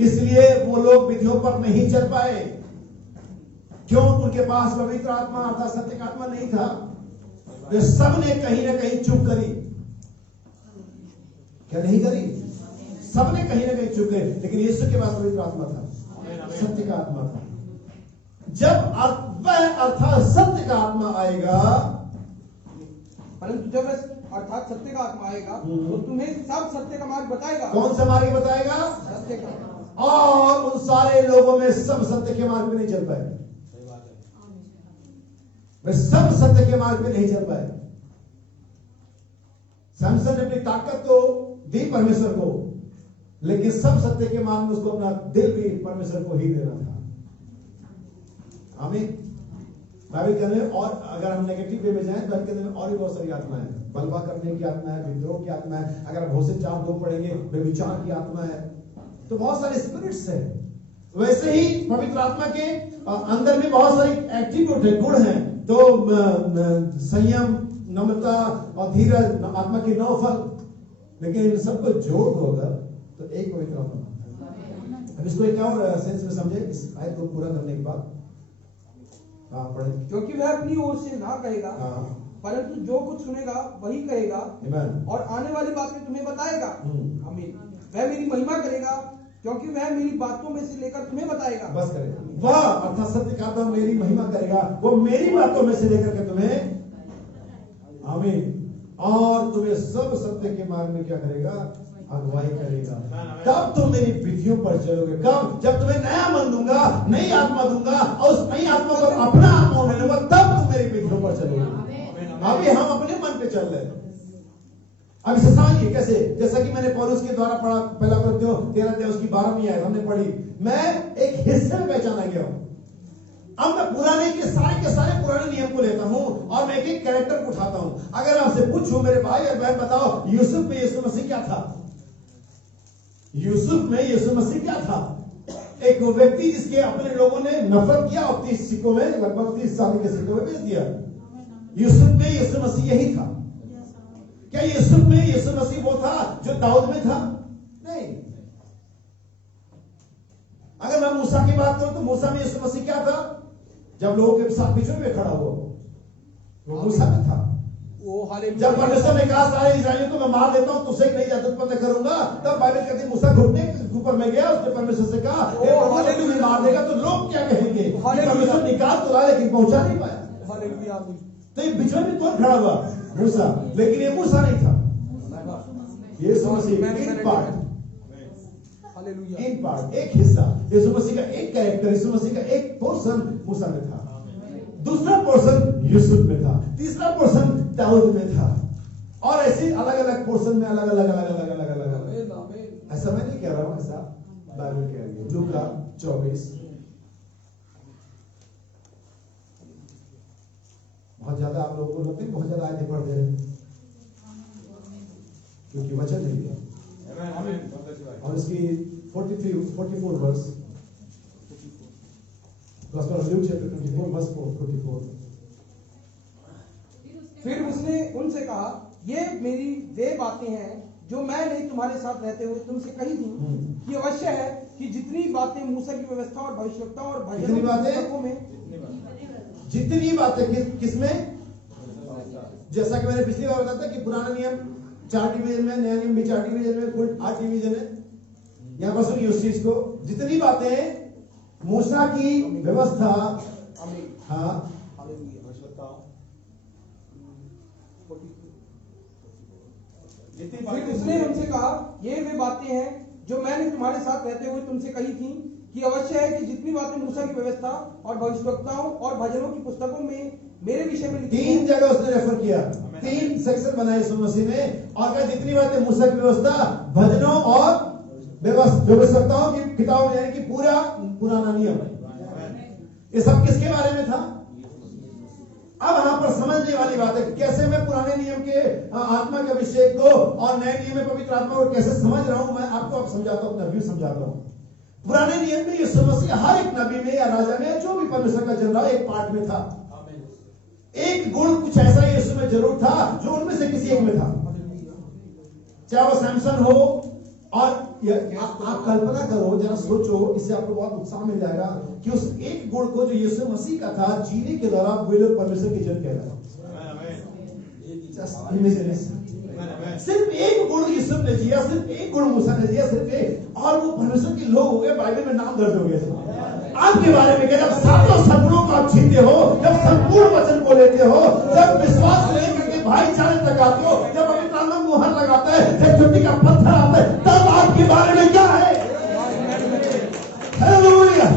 इसलिए वो लोग विधियों पर नहीं चल पाए। क्यों? उनके पास पवित्र आत्मा अर्थात सत्य का आत्मा नहीं था। वे सब ने कहीं ना कहीं चूक करी। क्या नहीं करी? सब ने कहीं ना कहीं चूक करी, लेकिन यीशु के पास पवित्र आत्मा था, सत्य का आत्मा था। जब वह अर्थात सत्य का आत्मा आएगा, परंतु जब अर्थात सत्य का आत्मा आएगा तो तुम्हें सब सत्य का मार्ग बताएगा। कौन सा मार्ग बताएगा? सत्य का। और उन सारे लोगों में सब सत्य के मार्ग पे नहीं चल पाए, वे सब सत्य के मार्ग पे नहीं चल पाए। सैमसन ने अपनी ताकत तो दी परमेश्वर को, लेकिन सब सत्य के मार्ग में उसको अपना दिल भी परमेश्वर को ही देना था। आमीन। बाइबल के अंदर, और अगर हम नेगेटिव वे में जाएं, बाइबल के अंदर और भी बहुत सारी आत्मा है। बलवा करने की आत्मा है, विद्रोह की आत्मा है। अगर हम होशे 4:2 पढ़ेंगे, व्यभिचार की आत्मा है। तो बहुत सारे स्पिरिट्स है। वैसे ही पवित्र आत्मा के अंदर भी बहुत सारी एट्रीब्यूट है, गुण है। तो संयम, नम्रता और धीरज, आत्मा की 9 फल। लेकिन इन सबको जोड़ होगा तो एक पवित्र आत्मा। अब इसको एक और सेंस में समझे, इस आयत को पूरा करने के बाद। हाँ, पढ़े। क्योंकि वह अपनी ओर से ना कहेगा, परंतु जो कुछ सुनेगा वही कहेगा, और आने वाली बातें तुम्हें बताएगा। आमीन। वह मेरी महिमा करेगा, क्योंकि वह मेरी बातों में से लेकर तुम्हें बताएगा। बस करेगा वह अर्थात सत्य का आत्मा मेरी महिमा करेगा, वो मेरी बातों में से लेकर के तुम्हें, आमीन, और तुम्हें सब सत्य के मार्ग में क्या करेगा? अगुवाई करेगा। तब तुम मेरी विधियों पर चलोगे। कब? जब तुम्हें नया मन दूंगा, नई आत्मा दूंगा, और उस नई आत्मा को अपना आत्मा में लूंगा, तब तुम मेरी विधियों पर चलोगे। अभी हम अपने मन पे चल रहे हैं। अब इसे समझिए कैसे, जैसा कि मैंने पौलुस के द्वारा पढ़ा, पहला कुरिन्थियों 13 उसकी 12वीं आयत हमने पढ़ी, मैं एक हिस्से में पहचाना गया हूं। अब मैं पुराने के सारे पुराने नियम को लेता हूं और मैं एक एक कैरेक्टर को उठाता हूं। अगर आपसे पूछूं मेरे भाई और बहन, बताओ यूसुफ में यीशु मसीह क्या था? यूसुफ में यीशु मसीह क्या था? एक व्यक्ति जिसके अपने लोगों ने नफरत किया और 30 सिक्कों में, लगभग 30 चांदी के सिक्कों में बेच दिया। यूसुफ में यीशु मसीह यही था। क्या यूसुफ में यीशु मसीह वो था जो दाऊद में था? नहीं। अगर मैं मूसा की बात करूं तो मूसा में यीशु मसीह क्या था? जब लोगों के साथ बीच में खड़ा हुआ वो मूसा में था। जब परमेश्वर ने कहा सारे इस्राएलियों को मैं मार देता हूं, तुझसे एक नई जाति उत्पन्न करूंगा, तब बाइबल कहती है मूसा घुटने के ऊपर में गया, उसने परमेश्वर से कहा तुम्हें मार देगा तो लोग क्या कहेंगे? परमेश्वर निकाल तो रहा लेकिन पहुंचा नहीं पाया। तो ये बीच में भी कौन खड़ा हुआ? मूसा। लेकिन ये मूसा नहीं था, यीशु मसीह इन पार्ट एक हिस्सा, यीशु मसीह का एक कैरेक्टर, यीशु मसीह का एक पोर्शन मूसा में था, दूसरा पोर्शन यूसुफ में था, तीसरा पोर्शन दाऊद में था, और ऐसे अलग अलग पोर्शन में अलग अलग ऐसा मैं नहीं कह रहा हूं, ऐसा बाइबल कह रही है। लूका 24 बहुत ज्यादा आप लोगों को लगता है बहुत ज्यादा आयतें पढ़ दे रहे हैं क्योंकि वचन नहीं है। और इसकी 44 वर्ष, Gospel of Luke chapter 24 verse 44। फिर उसने उनसे कहा, ये मेरी वे बातें हैं जो मैंने तुम्हारे साथ रहते हुए तुमसे कही थी कि अवश्य है कि जितनी बातें मूसा की व्यवस्था और भविष्यवक्ताओं और भजनों की पुस्तकों में, जितनी बातें किसमें, जैसा कि मैंने पिछली बार बताया था कि पुराना नियम 4 डिवीजन में, नया नियम भी 4 डिवीजन में, कुल 8 डिवीजन है। यहां पर सुनिए उस चीज को, जितनी बातें मूसा की व्यवस्था, हाँ, फिर उसने उनसे कहा, ये वे बातें हैं जो मैंने तुम्हारे साथ रहते हुए तुमसे कही थी कि अवश्य है कि जितनी बातें मूसा की व्यवस्था और भविष्यवक्ताओं और भजनों की पुस्तकों में मेरे विषय में लिखी हैं। 3 जगह उसने रेफर किया, 3 सेक्शन बनाए यीशु मसीह ने, और कहा जितनी बातें मूसा की व्यवस्था, भजनों और व्यवस्थाओं की किताब में, यानी कि पूरा पुराना नियम, ये सब किसके बारे में था? अब यहां पर समझने वाली बात है कैसे मैं पुराने नियम के आत्मा के अभिषेक को और नए नियम में पवित्र आत्मा को कैसे समझ रहा हूं। मैं आपको अब समझाता हूं, अपना व्यू समझाता हूं। पुराने नियम में यीशु मसीह हर एक नबी में या राजा में, जो भी परमेश्वर का जन रहा, एक पार्ट में था। एक गुण कुछ ऐसा यीशु में जरूर था जो उनमें से किसी एक में था, चाहे वो सैमसन हो। और आप कल्पना करो, जरा सोचो, इससे आपको बहुत उत्साह मिल जाएगा कि उस एक गुण को जो यीशु मसीह का था, जीने के दौरान वे लोग परमेश्वर के जन कह रहे हैं। सिर्फ एक गुण यूसुफ ने जिया, सिर्फ एक गुण मूसा ने जिया, सिर्फ एक, और वो परमेश्वर के लोग हो गए, बाइबल में नाम दर्ज हो गए। आपके बारे में जब सातों सपनों को आप छीनते हो, जब संपूर्ण वचन को लेते हो, जब विश्वास लेकर के भाईचारे तक आते हो, जब पवित्र आत्मा मुहर लगाता है, जब छुट्टी का पत्थर आता है, तब आपके बारे में क्या है? हालेलुया।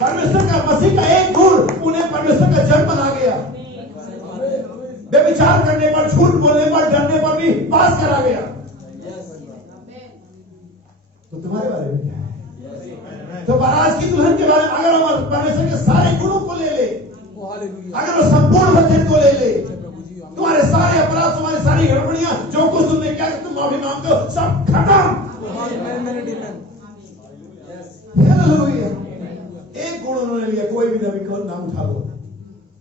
परमेश्वर का, मसीह का एक गुण उन्हें परमेश्वर का जन बना गया। व्यभिचार करने पर, झूठ बोलने पर, डरने पर भी पास करा गया। तो तुम्हारे बारे में क्या है? तो बारात की दुल्हन के बारे में अगर हम परमेश्वर के सारे गुणों को ले ले, अगर वो संपूर्ण वचन को ले ले, तुम्हारे सारे अपराध, तुम्हारी सारी गड़बड़ियां, जो कुछ तुमने किया, तुम माफी मांगते हो, सब खत्म। एक गुण उन्होंने लिया, कोई भी नबी को नाम उठा लो,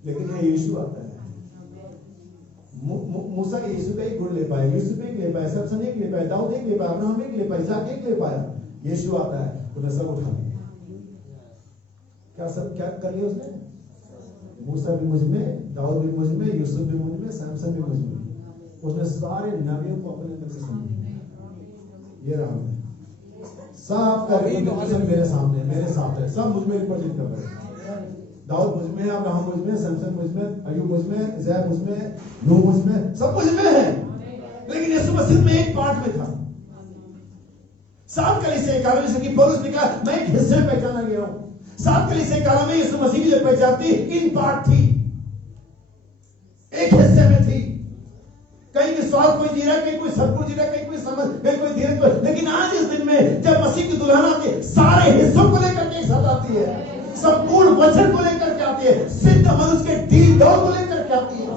लेकिन ये यीशु आता है। मूसा के यीशु का एक गुण ले पाया, यूसुफ एक ले पाया, सबसन एक ले पाया, दाऊद एक ले पाया, अब्राहम एक ले पाया, इसाक एक ले पाया। यीशु आता है, उन्हें सब उठा लिया। क्या कर लिया उसने? मूसा भी मुझ में, दाऊद भी मुझ में, यूसुफ भी मुझ में, सैमसन भी मुझ में। उसने सारे नबियों को अपने अंदर से समझ। ये रहा मैं साफ कर, मेरे सामने, मेरे साथ है, सब मुझ में रिप्रेजेंट कर रहे हैं। दाऊद मुझ में, अब्राहम मुझ में, सैमसन मुझ में, अय्यूब मुझ में, इज़राइल मुझ में, नूह मुझ में, सब मुझ में है। लेकिन यीशु मसीह में एक पार्ट में था। सात कलीसिया कालों में, कि पौलुस ने कहा मैं एक हिस्से में पहचाना गया हूं। सात कलीसिया कालों में यीशु मसीह की जो पहचान थी, इन पार्ट थी, एक हिस्से में थी। कहीं विश्वास कोई जी रहा है, कहीं कोई सत्पुर जी रहा है, कहीं कोई समझ, कहीं कोई धीरज। लेकिन आज इस दिन में जब मसीह की दुल्हन आती है, सारे हिस्सों को लेकर के एक साथ आती है, संपूर्ण वचन को लेकर के आती है, सिद्ध मनुष्य के डील को लेकर के आती है।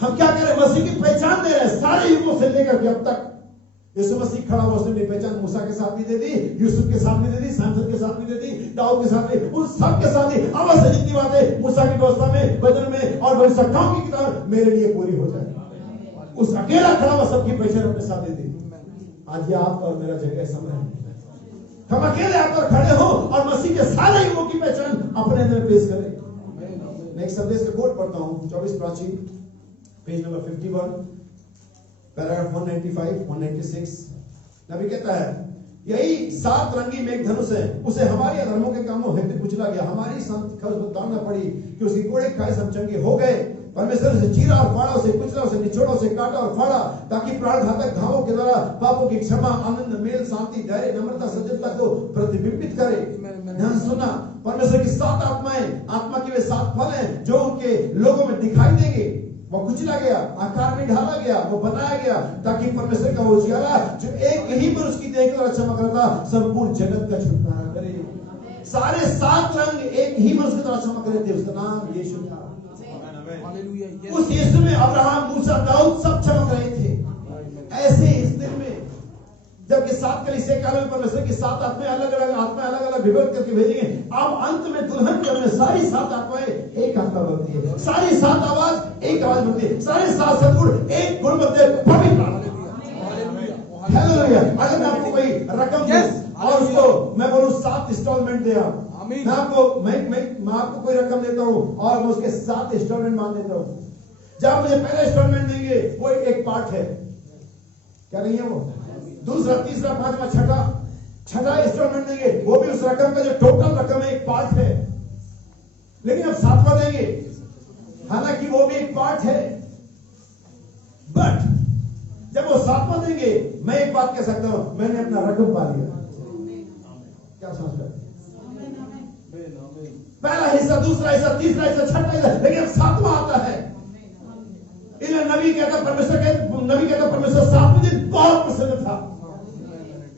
हम क्या करें? मसीह की पहचान दे रहे हैं सारे युगों से लेकर के अब तक। यीशु मसीह खड़ा हुआ, उसने अपनी पहचान मूसा के साथ भी दे दी, यूसुफ के साथ भी दे दी, सैमसन के साथ भी दे दी, दाऊद के साथ भी, उन सब के साथ ही अवश्य जितनी बातें मूसा की व्यवस्था में, वचन में और भविष्यवक्ताओं की किताब में मेरे लिए पूरी हो जाए, उस अकेला खड़ा हुआ सबकी पहचान अपने साथ दे दी। आज ये आपका और मेरा जगह समय है, हम अकेले आकर खड़े हो और मसीह के सारे युगों की पहचान अपने अंदर पेश करें। मैं एक संदेश का कोट पढ़ता हूं, 24 प्राचीन, पेज नंबर 51, पैराग्राफ 195, 196। नबी कहता है, यही 7 रंगी मेघधनुष है, उसे हमारे अधर्मों के कामों हेतु कुचला गया, हमारी संत उतारना पड़ी कि उसकी कोड़े खाए हम चंगे हो गए। परमेश्वर उसे चीरा और फाड़ा, उसे कुचला, उसे निचोड़ा, उसे काटा और फाड़ा, ताकि प्राण घातक घावों के द्वारा पापों की क्षमा, आनंद, मेल, शांति, धैर्य, नम्रता, सज्जनता को प्रतिबिंबित करे। ध्यान सुना, परमेश्वर की 7 आत्माएं, आत्मा के वे 7 फल हैं जो उनके लोगों में दिखाई देंगे। वो कुचला गया, आकार में ढाला गया, वो बनाया गया, ताकि परमेश्वर का वो उजियारा जो एक ही मनुष्य की देह के द्वारा चमक रहा था, संपूर्ण जगत का छुटकारा करे। सारे 7 रंग एक ही मनुष्य के द्वारा चमक रहे थे, उसका नाम यीशु था। उस यीशु में अब्राहम, मूसा, दाऊद सब चमक रहे थे। ऐसे इस दिन में जबकि 7 कलीसिया काल में परमेश्वर की 7 आत्माएं अलग अलग विभक्त करके भेजेंगे, अब अंत में दुल्हन के में सारी 7 आत्माएं एक आत्मा बनती है, सारी 7 आवाज एक आवाज बनती है, सारे 7 सद्गुण एक गुण बनते हैं, पवित्र। हालेलुया। अगर मैं आपको कोई रकम दूं और उसको मैं बोलूं 7 इंस्टॉलमेंट दे, मैं आपको कोई रकम देता हूं और मैं उसके 7 इंस्टॉलमेंट मान देता हूं। जब मुझे पहला इंस्टॉलमेंट देंगे वो एक पार्ट है, क्या नहीं है वो, दूसरा, तीसरा, पांचवा, छठा इंस्टॉलमेंट देंगे, वो भी उस रकम का जो टोटल रकम है एक पार्ट है। लेकिन अब 7वां देंगे, हालांकि वो भी एक पार्ट है, बट जब वो 7वां देंगे, मैं एक बात कह सकता हूं, मैंने अपना रकम पा लिया। क्या समझ रहे? पहला हिस्सा, दूसरा हिस्सा, तीसरा हिस्सा, छठा हिस्सा, लेकिन अब 7वां आता है। नबी कहता परमेश्वर 7वें दिन बहुत प्रसन्न था।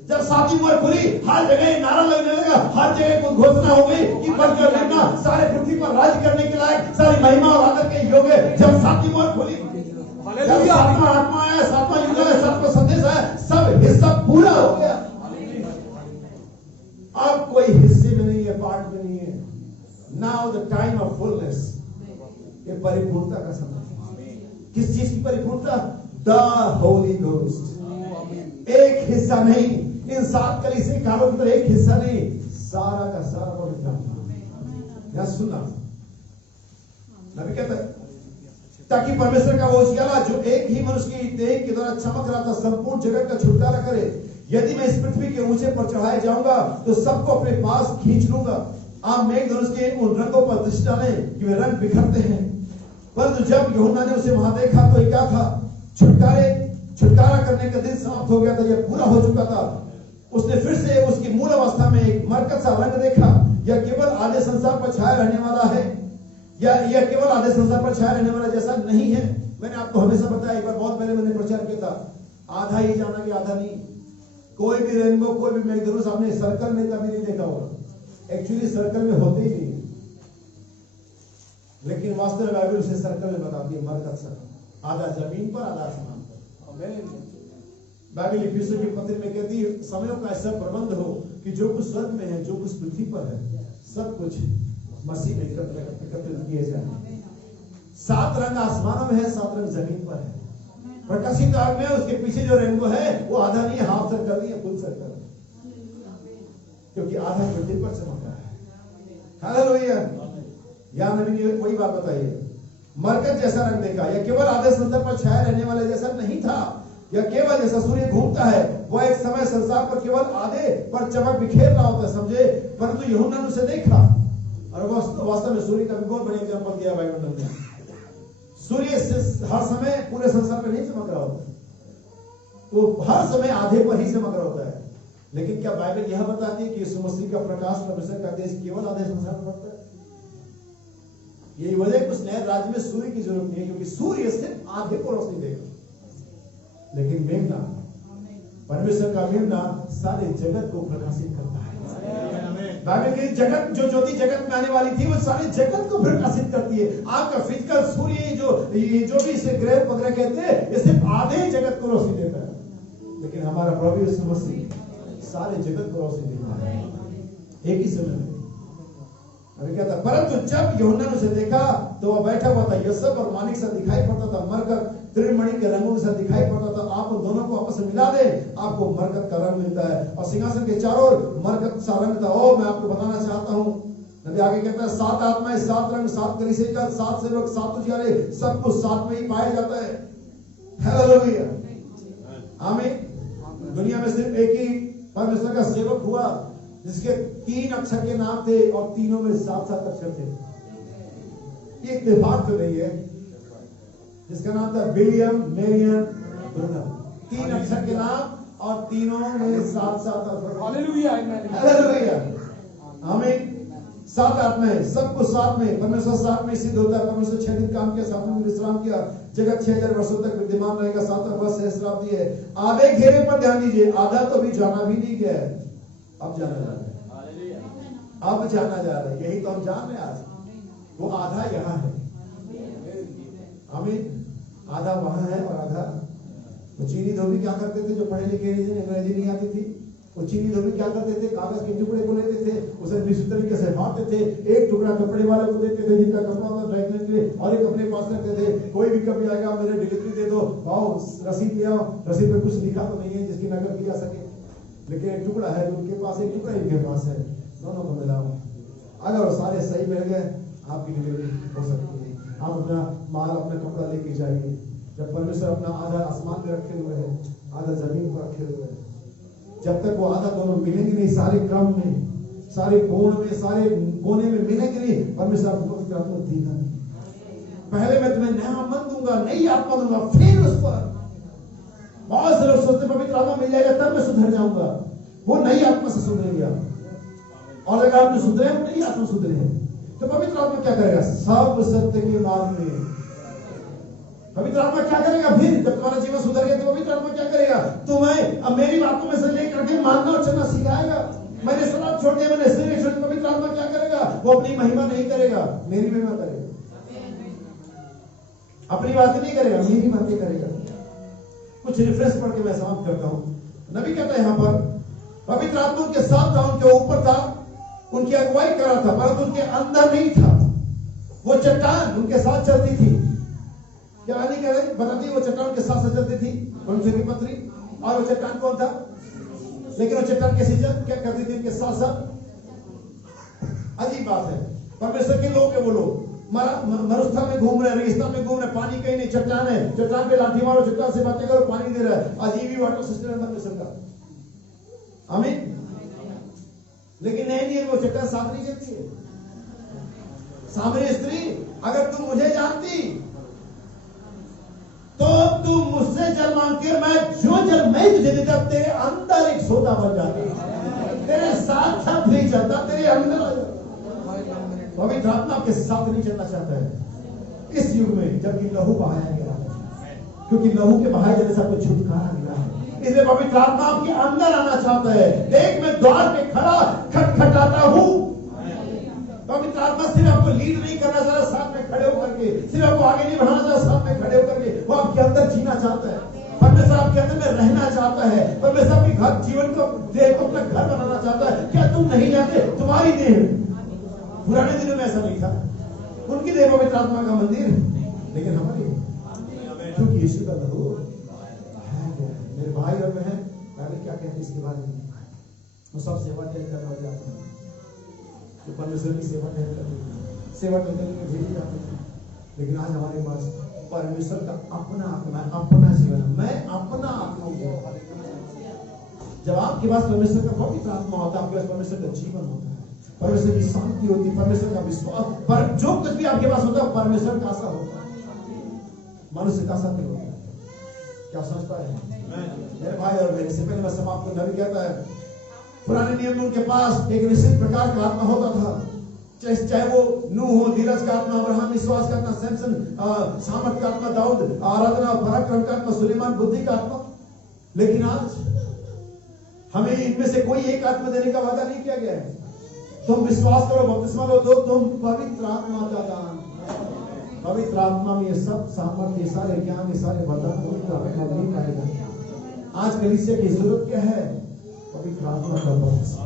जब 7वीं मोहर खुली, हर जगह नारा लगने लगा, हर जगह कुछ घोषणा हो गई कि परमेश्वर निर्णय सारे पृथ्वी पर राज्य करने के लायक, सारी महिमा और आदर के योग्य। जब 7वीं मोहर खुली, जब 7वां आत्मा आया, 7वां युग आया, 7वां संदेश आया, सब हिस्सा पूरा हो गया। अब कोई हिस्से में नहीं है, पार्ट में नहीं है। Now the time of fullness, ये परिपूर्णता का समय। किस चीज की परिपूर्णता? The Holi ghost. एक हिस्सा नहीं, इन 7 कलीसिया कालों की तरह एक हिस्सा नहीं, सारा का सारा पवित्र आत्मा। यहां सुनना, नबी कहता है ताकि परमेश्वर का वो उजियारा जो एक ही मनुष्य की देह के द्वारा चमक रहा था, संपूर्ण जगत का छुटकारा करे। यदि मैं इस पृथ्वी के ऊंचे पर चढ़ाए जाऊंगा तो सबको अपने पास खींच लूंगा। आप मेघधनुष के उन रंगों पर दृष्टि डालें कि वे रंग बिखरते हैं, परंतु जब यूहन्ना ने उसे वहां देखा तो ये क्या था? छुटकारा करने का दिन समाप्त हो गया था, यह पूरा हो चुका था। उसने फिर से उसकी मूल अवस्था में एक मरकत सा रंग देखा। यह केवल आधे संसार पर छाया रहने वाला है, या यह केवल आधे संसार पर छाया रहने वाला जैसा नहीं है। मैंने आपको हमेशा बताया, एक बार बहुत पहले मैंने प्रचार किया था, आधा ही जाना कि आधा नहीं। कोई भी रेनबो, कोई भी मेघधनुष आपने सर्कल में कभी नहीं देखा होगा। एक्चुअली सर्कल में होते ही नहीं, लेकिन वास्तव में बाइबल उसे सर्कल में बताती है, मरकत सा, आधा जमीन पर, आधा आसमान पर। बाइबल इफिसियों की पत्र में कहती है, समयों का ऐसा प्रबंध हो कि जो कुछ स्वर्ग में है, जो कुछ पृथ्वी पर है, सब कुछ मसीह में एकत्रित किए जाए। 7 रंग आसमानों में है, 7 रंग जमीन पर है। प्रकाशित आग में उसके पीछे जो रेनबो है वो आधा नहीं है, हाफ सर्कल नहीं है, फुल सर्कल, क्योंकि आधा पृथ्वी पर चमक रहा है। हालेलुया। यहां नबी ने वही बात बताई है, मरकत जैसा रंग देखा। यह केवल आधे संसार पर छाया रहने वाले जैसा नहीं था, यह केवल जैसा सूर्य घूमता है, वह एक समय संसार पर केवल आधे पर चमक बिखेर रहा होता है, समझे। परंतु यूहन्ना ने उसे देखा, और वास्तव में सूर्य का भी बहुत बड़ा एग्जाम्पल दिया बाइबल में। सूर्य हर समय पूरे संसार पर नहीं चमक रहा होता, वो हर समय आधे पर ही चमक रहा होता है। लेकिन क्या बाइबल यह बताती है कि यीशु मसीह का प्रकाश, परमेश्वर का देश केवल आधे संसार पर पड़ता है? यही वजह है कि उस नए राज्य में सूर्य की जरूरत नहीं है, क्योंकि सूर्य सिर्फ आधे को रोशनी देगा, लेकिन मेघना, परमेश्वर का मेघना सारे जगत को प्रकाशित करता है। बाइबल की जगत, जो ज्योति जगत में आने वाली थी, वो सारे जगत को प्रकाशित करती है। आपका फिजिकल सूर्य जो भी इसे ग्रह वगैरह कहते हैं, ये सिर्फ आधे जगत को रोशनी देता है, लेकिन हमारा प्रभु यीशु मसीह सारे जगत को रोशनी देता है एक ही समय में। अभी क्या था, परंतु जब यूहन्ना ने उसे देखा तो वह बैठा हुआ था, यशब और मानिक सा दिखाई पड़ता था, मरकत त्रिमणि के रंगों से दिखाई पड़ता था। आप उन दोनों को आपस में मिला दे, आपको मरकत का रंग मिलता है, और सिंहासन के चारों ओर मरकत सा रंग था। ओ, मैं आपको बताना चाहता हूँ, नबी आगे कहता है, 7 आत्माएं, 7 रंग, 7 कलीसिया का, 7 सेवक, 7 उजियारे, सब कुछ साथ में ही पाया जाता है। हालेलुया, आमीन। दुनिया में सिर्फ एक ही परमेश्वर का सेवक हुआ जिसके 3 अक्षर के नाम थे और तीनों में 7-7 अक्षर थे। ये इत्तेफाक तो नहीं है, जिसका नाम था विलियम मेरियन ब्रनम। 3 अक्षर के नाम और तीनों में 7-7 अक्षर। हालेलुया, हालेलुया, आमीन। 7 आत्माएं, सब कुछ साथ में, परमेश्वर साथ में सिद्ध होता है। परमेश्वर 6 दिन काम किया, 7वें दिन विश्राम किया। जगत 6000 वर्षों तक विद्यमान रहेगा, 7वां वर्ष सहस्राब्दी है। आधे घेरे पर ध्यान दीजिए, आधा तो अभी जाना भी नहीं गया है, अब जाना जा रहा है, अब जाना जा रहा है, यही तो हम जान रहे हैं आज। वो आधा यहाँ है, आमीन। आधा वहां है और आधा। वो चीनी धोबी क्या करते थे, जो पढ़े लिखे अंग्रेजी नहीं आती थी, वो चीनी धोबी क्या करते थे, कागज के टुकड़े को लेते थे, उसे निश्चित तरीके से बांटते थे। एक टुकड़ा कपड़े वाले को देते थे, जिनका कपड़ा होता ड्राई क्लीन के लिए, और एक अपने पास रखते थे। कोई भी कभी आएगा, मेरे डिलीवरी दे दो, आओ रसीद ले आओ। रसीद में कुछ लिखा तो नहीं है जिसकी नकल की जा सके, लेकिन एक टुकड़ा है जो उनके पास, एक टुकड़ा इनके पास है, दोनों को मिलाओ। अगर वो सारे सही मिल गए, आपकी डिलीवरी हो सकती है। आप अपना माल, अपना कपड़ा लेके जाइए। जब परमेश्वर अपना आधा आसमान में रखे हुए है, आधा जमीन पर रखे हुए है, जब तक वो आधा दोनों मिलेंगे नहीं, सारे क्रम में, सारे कोण में, सारे कोने में मिलेंगे नहीं, परमेश्वर आपको देगा नहीं। पहले मैं तुम्हें नया मन दूंगा, नई आत्मा दूंगा, फिर उस पर। बहुत से लोग सोचते पवित्र आत्मा मिल जाएगा तब मैं सुधर जाऊंगा। वो नई आत्मा से सुधरेगा, और अगर आपने सुधरे, नई आत्मा सुधरे हैं, तो पवित्र आत्मा क्या करेगा? सब सत्य के मार्ग में। पवित्र आत्मा क्या करेगा फिर? जब तुम्हारा जीवन सुधर गया तो पवित्र आत्मा क्या करेगा? तुम्हें अब मेरी बातों में से लेकर के मानना और चलना सिखाएगा। मैंने शराब छोड़ दिया, मैंने सिगरेट छोड़ दिया, पवित्र आत्मा क्या करेगा? वो अपनी महिमा नहीं करेगा, मेरी महिमा करेगा। अपनी बातें नहीं करेगा, मेरी बातें करेगा। कुछ रिफ्रेश पढ़ के मैं समाप्त करता हूं। नबी कहता है यहाँ पर, पवित्र आत्मा उनके साथ था, उनके ऊपर था, उनकी अगुवाई कर रहा था, परंतु उनके अंदर नहीं था। वो चट्टान उनके साथ चलती थी। क्या नहीं कह रहे? बताती, वो चट्टान के साथ चलती थी, परमेश्वर की पत्री। और वो चट्टान कौन था? लेकिन वो चट्टान कैसी क्या करती थी उनके साथ साथ? अजीब बात है। परमेश्वर के लोग है वो लोग, मरुस्थल में घूम रहे, रेगिस्तान में घूम रहे, पानी कहीं नहीं, चट्टान है, चट्टान पे लाठी मारो, चट्टान से बातें करो, पानी दे रहा है। अजीब ही वाटर सिस्टम है परमेश्वर का, आमीन। लेकिन नहीं, वो चट्टान साथ नहीं चलती है। सामने स्त्री, अगर तुम मुझे जानती तो तुम मुझसे जल मांग के, मैं जो जल मैं तुझे देता, तेरे अंदर एक सोता बन जाता, तेरे साथ साथ नहीं चलता, तेरे अंदर आ जाता। पवित्र आत्मा आपके साथ नहीं चलना चाहता है इस युग में, जबकि लहू बहाया गया है, क्योंकि लहू के बहाए जाने से आपको छुटकारा मिला है। इसलिए पवित्र आत्मा आपके अंदर आना चाहता है। देख, मैं द्वार पे खड़ा खटखटाता हूं। पवित्र आत्मा सिर्फ आपको लीड नहीं करना चाहता साथ में खड़े होकर के, सिर्फ आपको आगे नहीं बढ़ाना चाहता साथ में खड़े होकर के, वो आपके अंदर जीना चाहता है। परमेश्वर आपके अंदर में रहना चाहता है। परमेश्वर आपके घर, जीवन को, देह को अपना घर बनाना चाहता है। क्या तुम नहीं जानते? तुम्हारी देह, पुराने दिनों में ऐसा नहीं था, उनकी देह पवित्र आत्मा का मंदिर, लेकिन हमारी, क्योंकि यीशु का लहू है। मेरे भाई और बहन, पहले क्या कहते इसके बारे में? वो सब सेवा टहल करने वाले आते हैं, तो परमेश्वर की सेवा टहल करते, सेवा टहल करके भेजी जाती है। लेकिन आज हमारे पास परमेश्वर का अपना आत्मा, अपना जीवन, मैं अपना आत्मा हूं। जब आपके पास परमेश्वर का पवित्र आत्मा होता है, आपके पास परमेश्वर का जीवन होता है, परमेश्वर की शांति होती है, परमेश्वर का विश्वास, पर जो कुछ भी आपके पास होता है परमेश्वर का सा होता है, मनुष्य का सा नहीं होता है। क्या समझता है मेरे भाई और बहन? इससे पहले मैं समाप्त करना भी कहता है, पुराने नियम में उनके पास एक निश्चित प्रकार का आत्मा होता था, चाहे वो नूह हो, धीरज का आत्मा, अब्राहम विश्वास का आत्मा, सैमसन सामर्थ का आत्मा, दाऊद आराधना पराक्रम का आत्मा, सुलेमान बुद्धि का आत्मा। लेकिन आज हमें इनमें से कोई एक आत्मा देने का वादा नहीं किया गया है। तुम विश्वास करो, बपतिस्मा लो, तो तुम पवित्र आत्मा का दान। पवित्र आत्मा में ये सब सामर्थ, ये सारे ज्ञान, ये सारे वरदान पवित्र आत्मा नहीं पाएगा। आज कलीसिया की जरूरत क्या है? पवित्र आत्मा का बपतिस्मा।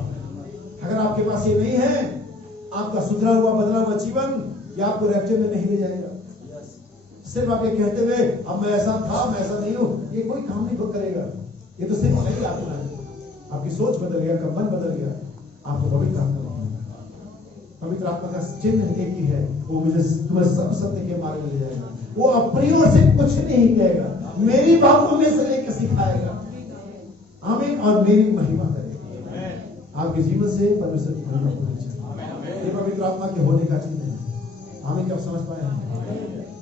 अगर आपके पास ये नहीं है, आपका सुधरा हुआ बदला हुआ जीवन या आपको रैप्चर में नहीं ले जाएगा। सिर्फ आप ये कहते हुए अब मैं ऐसा था, मैं ऐसा नहीं हूं, ये कोई काम नहीं करेगा। ये तो सिर्फ सही आत्मा है। आपकी सोच बदल गया, आपका मन बदल गया, आपको पवित्र आत्मा। पवित्र आत्मा का चिन्ह एक ही है, वो मुझे तुम्हें सब सत्य के मार्ग में ले जाएगा। वो अपनी ओर से कुछ नहीं कहेगा, मेरी बातों में से लेकर सिखाएगा। आमीन। और मेरी महिमा करेगा। आपके जीवन से परमेश्वर की महिमा होनी चाहिए। ये पवित्र आत्मा के होने का चिन्ह है। आमीन। क्या समझ पाए हैं?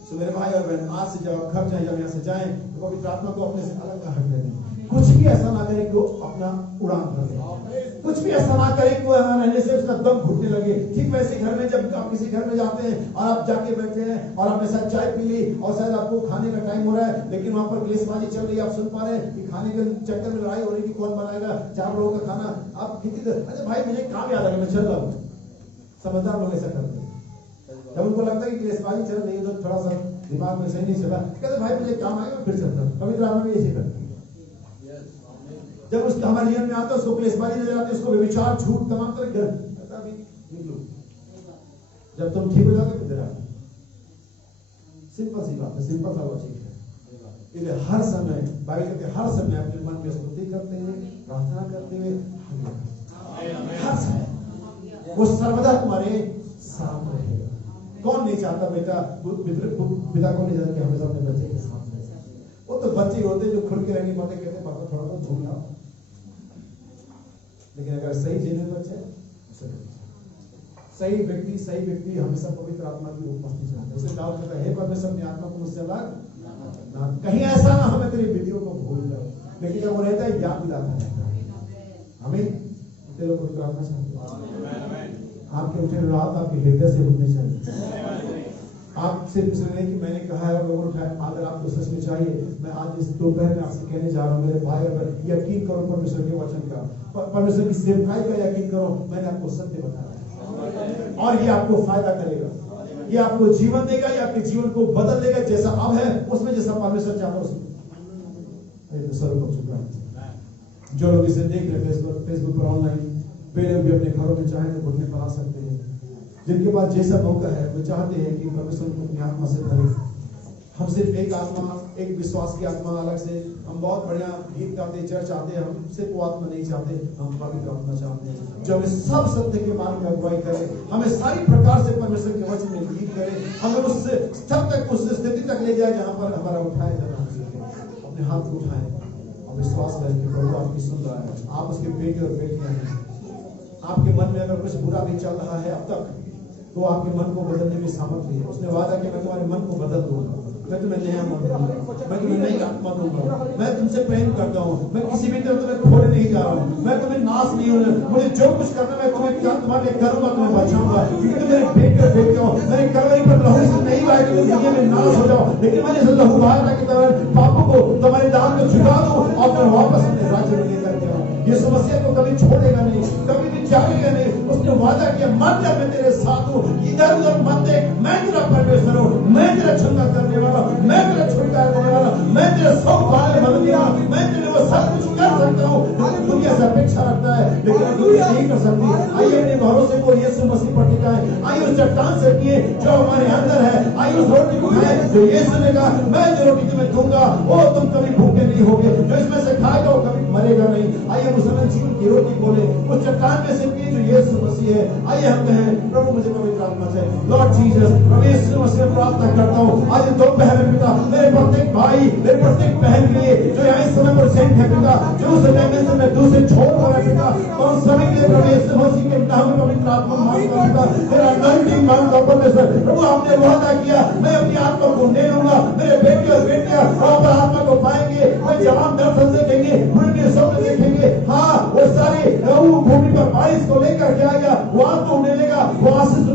तो मेरे भाई और बहन, आज से जब आप घर जाए, जब यहाँ से जाएं, तो पवित्र आत्मा को अपने से अलग हट लें। कुछ भी ऐसा ना करें कि वो अपना उड़ान भर ले। कुछ भी ऐसा ना करें कि वो रहने से उसका दम घुटने लगे। ठीक वैसे घर में जब आप किसी घर में जाते हैं और आप जाके बैठे हैं और आपने शायद चाय पी ली और शायद आपको खाने का टाइम हो रहा है, लेकिन वहां पर क्लेशबाजी चल रही है, आप सुन पा रहे हैं कि खाने के चक्कर में लड़ाई हो रही है कि कौन बनाएगा 4 लोगों का खाना। आप कितनी देर, अरे भाई मुझे काम याद आ गया, मैं चल रहा हूँ। समझदार लोग ऐसा करते हैं। जब उनको लगता है कि क्लेशबाजी चल रही है तो थोड़ा सा दिमाग में सही नहीं चला, कहते भाई मुझे काम आएगा, फिर चलता हूँ। पवित्र आत्मा भी ऐसे करती है। जब उसके हमारे जीवन में आता है, उसको क्लेशबाजी नजर आती है, उसको व्यभिचार, झूठ, तमाम तरह के निकलो। जब तुम ठीक हो जाओगे फिर आप सिंपल सी बात है, सिंपल सा लॉजिक है। इसलिए हर समय बाइबल कहते हैं, हर समय अपने मन में स्तुति करते हुए, प्रार्थना करते हुए, हर समय वो सर्वदा तुम्हारे साथ रहेगा। कौन नहीं चाहता बेटा पिता को नहीं चाहता कि हमेशा अपने बच्चे के साथ रहे। वो तो बच्चे होते हैं जो खुल के रहने पाते, कहते पापा थोड़ा बहुत झूठ लाओ। लेकिन अगर सही जेन्युइन बच्चे, सही व्यक्ति हमेशा पवित्र आत्मा की उपस्थिति चाहता है। उसे दाऊद कहता है, हे परमेश्वर अपनी आत्मा को मुझसे अलग ना, कहीं ऐसा ना हो मैं तेरी विधियों को भूल जाऊं। लेकिन जब वो रहता है, याद दिलाता है। हमें तेरे पवित्र आत्मा चाहिए। आपके उठे रात आपके हृदय से उठने चाहिए। आप सिर्फ इसलिए कि मैंने कहा है और लोगों ने उठाया। अगर आपको सच में चाहिए, मैं आज इस दोपहर में आपसे कहने जा रहा हूँ, मेरे भाई और यकीन करो परमेश्वर के वचन का, परमेश्वर की सेवकाई का यकीन करो। मैंने आपको सत्य बताया और ये आपको फायदा करेगा, ये आपको जीवन देगा, ये आपके जीवन को बदल देगा। जैसा अब है उसमें जैसा परमेश्वर चाहता है उसमें। जो लोग इसे देख रहे फेसबुक पर ऑनलाइन, वे लोग भी अपने घरों में चाहे तो घुटने पर आ सकते हैं। जिनके पास जैसा मौका है वो चाहते हैं कि परमेश्वर को अपनी आत्मा से भरे। हम सिर्फ एक आत्मा, एक विश्वास की आत्मा अलग से, हम बहुत बढ़िया गीत गाते, चर्च आते हैं, हम सिर्फ वो आत्मा नहीं चाहते, हम पवित्र आत्मा चाहते हैं जो हमें सब सत्य के मार्ग में अगुवाई करे, हमें सारी प्रकार से परमेश्वर के वचन में लीड करे, हमें उससे तब तक उस स्थिति तक ले जाए जहां पर हमारा उठाए जाना। अपने हाथ को उठाए और विश्वास करें कि प्रभु आपकी सुन रहा है, आप उसके बेटे और बेटियां हैं। आपके मन में अगर कुछ बुरा भी चल रहा है अब तक, तो आपके मन को बदलने में सामर्थ्य है। उसने वादा किया, मैं तुम्हारे मन को बदल दूंगा, मैं तुम्हें नया मन दूंगा, मैं तुम्हें नई आत्मा दूंगा, मैं तुमसे प्रेम करता हूँ, मैं किसी भी तरह तुम्हें खोने नहीं जा रहा हूँ, मैं तुम्हें नाश नहीं होने, मुझे जो कुछ करना मैं तुम्हारे करूंगा, तुम्हें बचाऊंगा, क्योंकि तुम मेरे बेटे हो। मेरे कलवरी पर लहू से नहीं लाए कि तुम दुनिया में नाश हो जाओ, लेकिन मैं जैसे लहू बहाया कि तुम्हारे पापों को, तुम्हारे दान को झुका दूं और मैं वापस अपने राज्य में लेकर के आऊं। ये समस्या को कभी छोड़ेगा नहीं, कभी भी जाएगा नहीं। उसने वादा किया, मत जा, मैं तेरे साथ हूँ, इधर उधर मत देख, मैं तेरा परमेश्वर हूँ, मैं तेरा छुटकारा करने वाला, मैं तेरा छुटकारा करने वाला, मैं तेरा सब बारे बदल दिया, मैं तेरे वो सब कुछ कर सकता हूँ। दुनिया से अपेक्षा रखता है लेकिन दुनिया नहीं कर सकती। आइए अपने भरोसे को यीशु मसीह पर टिकाएं। आइए उस चट्टान से पिए जो हमारे अंदर है। आइए उस रोटी को खाएं जो यीशु ने कहा, मैं जो रोटी तुम्हें दूंगा वो तुम कभी भूखे नहीं होगे, जो इसमें से खाएगा वो कभी मरेगा नहीं। आइए उस अनंत जीवन की रोटी बोले, उस चट्टान में से पिए जो यीशु मसीह है। आइए हम कहें, प्रभु मुझे पवित्र आत्मा से, लॉर्ड जीसस, प्रभु यीशु मसीह में प्रार्थना करता हूँ आज दोपहर में पिता, मेरे प्रत्येक भाई, मेरे प्रत्येक बहन के लिए जो यहाँ इस समय पर सेंट है पिता, जो उस डायमेंशन में दूसरे छोड़ हो रहा है पिता, तो उन सभी के लिए प्रभु यीशु मसीह के नाम में पवित्र आत्मा मांगता हूं पिता, तेरा अनॉइंटिंग मांगता हूं परमेश्वर। प्रभु आपने वादा किया, मैं अपनी आत्मा को दे दूंगा, मेरे बेटे और बेटियां प्रभु आत्मा को पाएंगे, वे जवान दर्शन देखेंगे, उनके स्वप्न देखेंगे। हाँ, वो सारी भूमि पर बारिश को लेकर के आएगा, वो आत्मा उड़ेगा, वो आशीष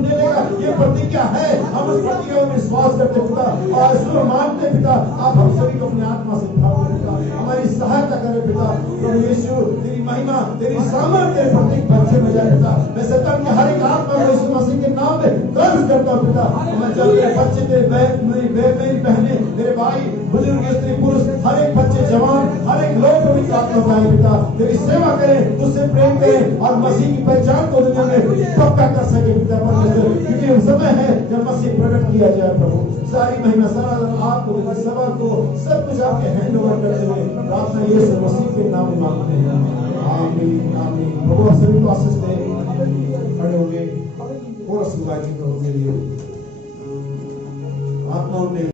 हम उस प्रतिज्ञा में विश्वास करते पिता और इसको मानते पिता। आप हम सभी को अपनी आत्मा से भर दे पिता, हमारी सहायता करें पिता। प्रभु यीशु तेरी महिमा तेरी सामर्थ तेरे प्रत्येक बच्चे में जाए पिता। मैं शैतान की हर एक आत्मा को यीशु मसीह के नाम में कर्ज करता हूं पिता। मैं जब मेरे बच्चे तेरे मेरी बहनें मेरे भाई बुजुर्ग स्त्री पुरुष हर एक बच्चे जवान हर एक लोग पवित्र आत्मा पाए पिता, तेरी सेवा करें तुझसे प्रेम करें और मसीह की पहचान को दुनिया में पक्का कर सके पिता परमेश्वर, क्योंकि समय है जब मसीह प्रकट किया जाए। प्रभु सारी महिमा सराधन आपको सभा को सब कुछ आपके हैंड ओवर करते हुए प्रार्थना यीशु मसीह के नाम में मांगते हैं। आमीन आमीन। प्रभु आप सभी को आशीष दे। खड़े होंगे कोरस गाएंगे प्रभु के लिए।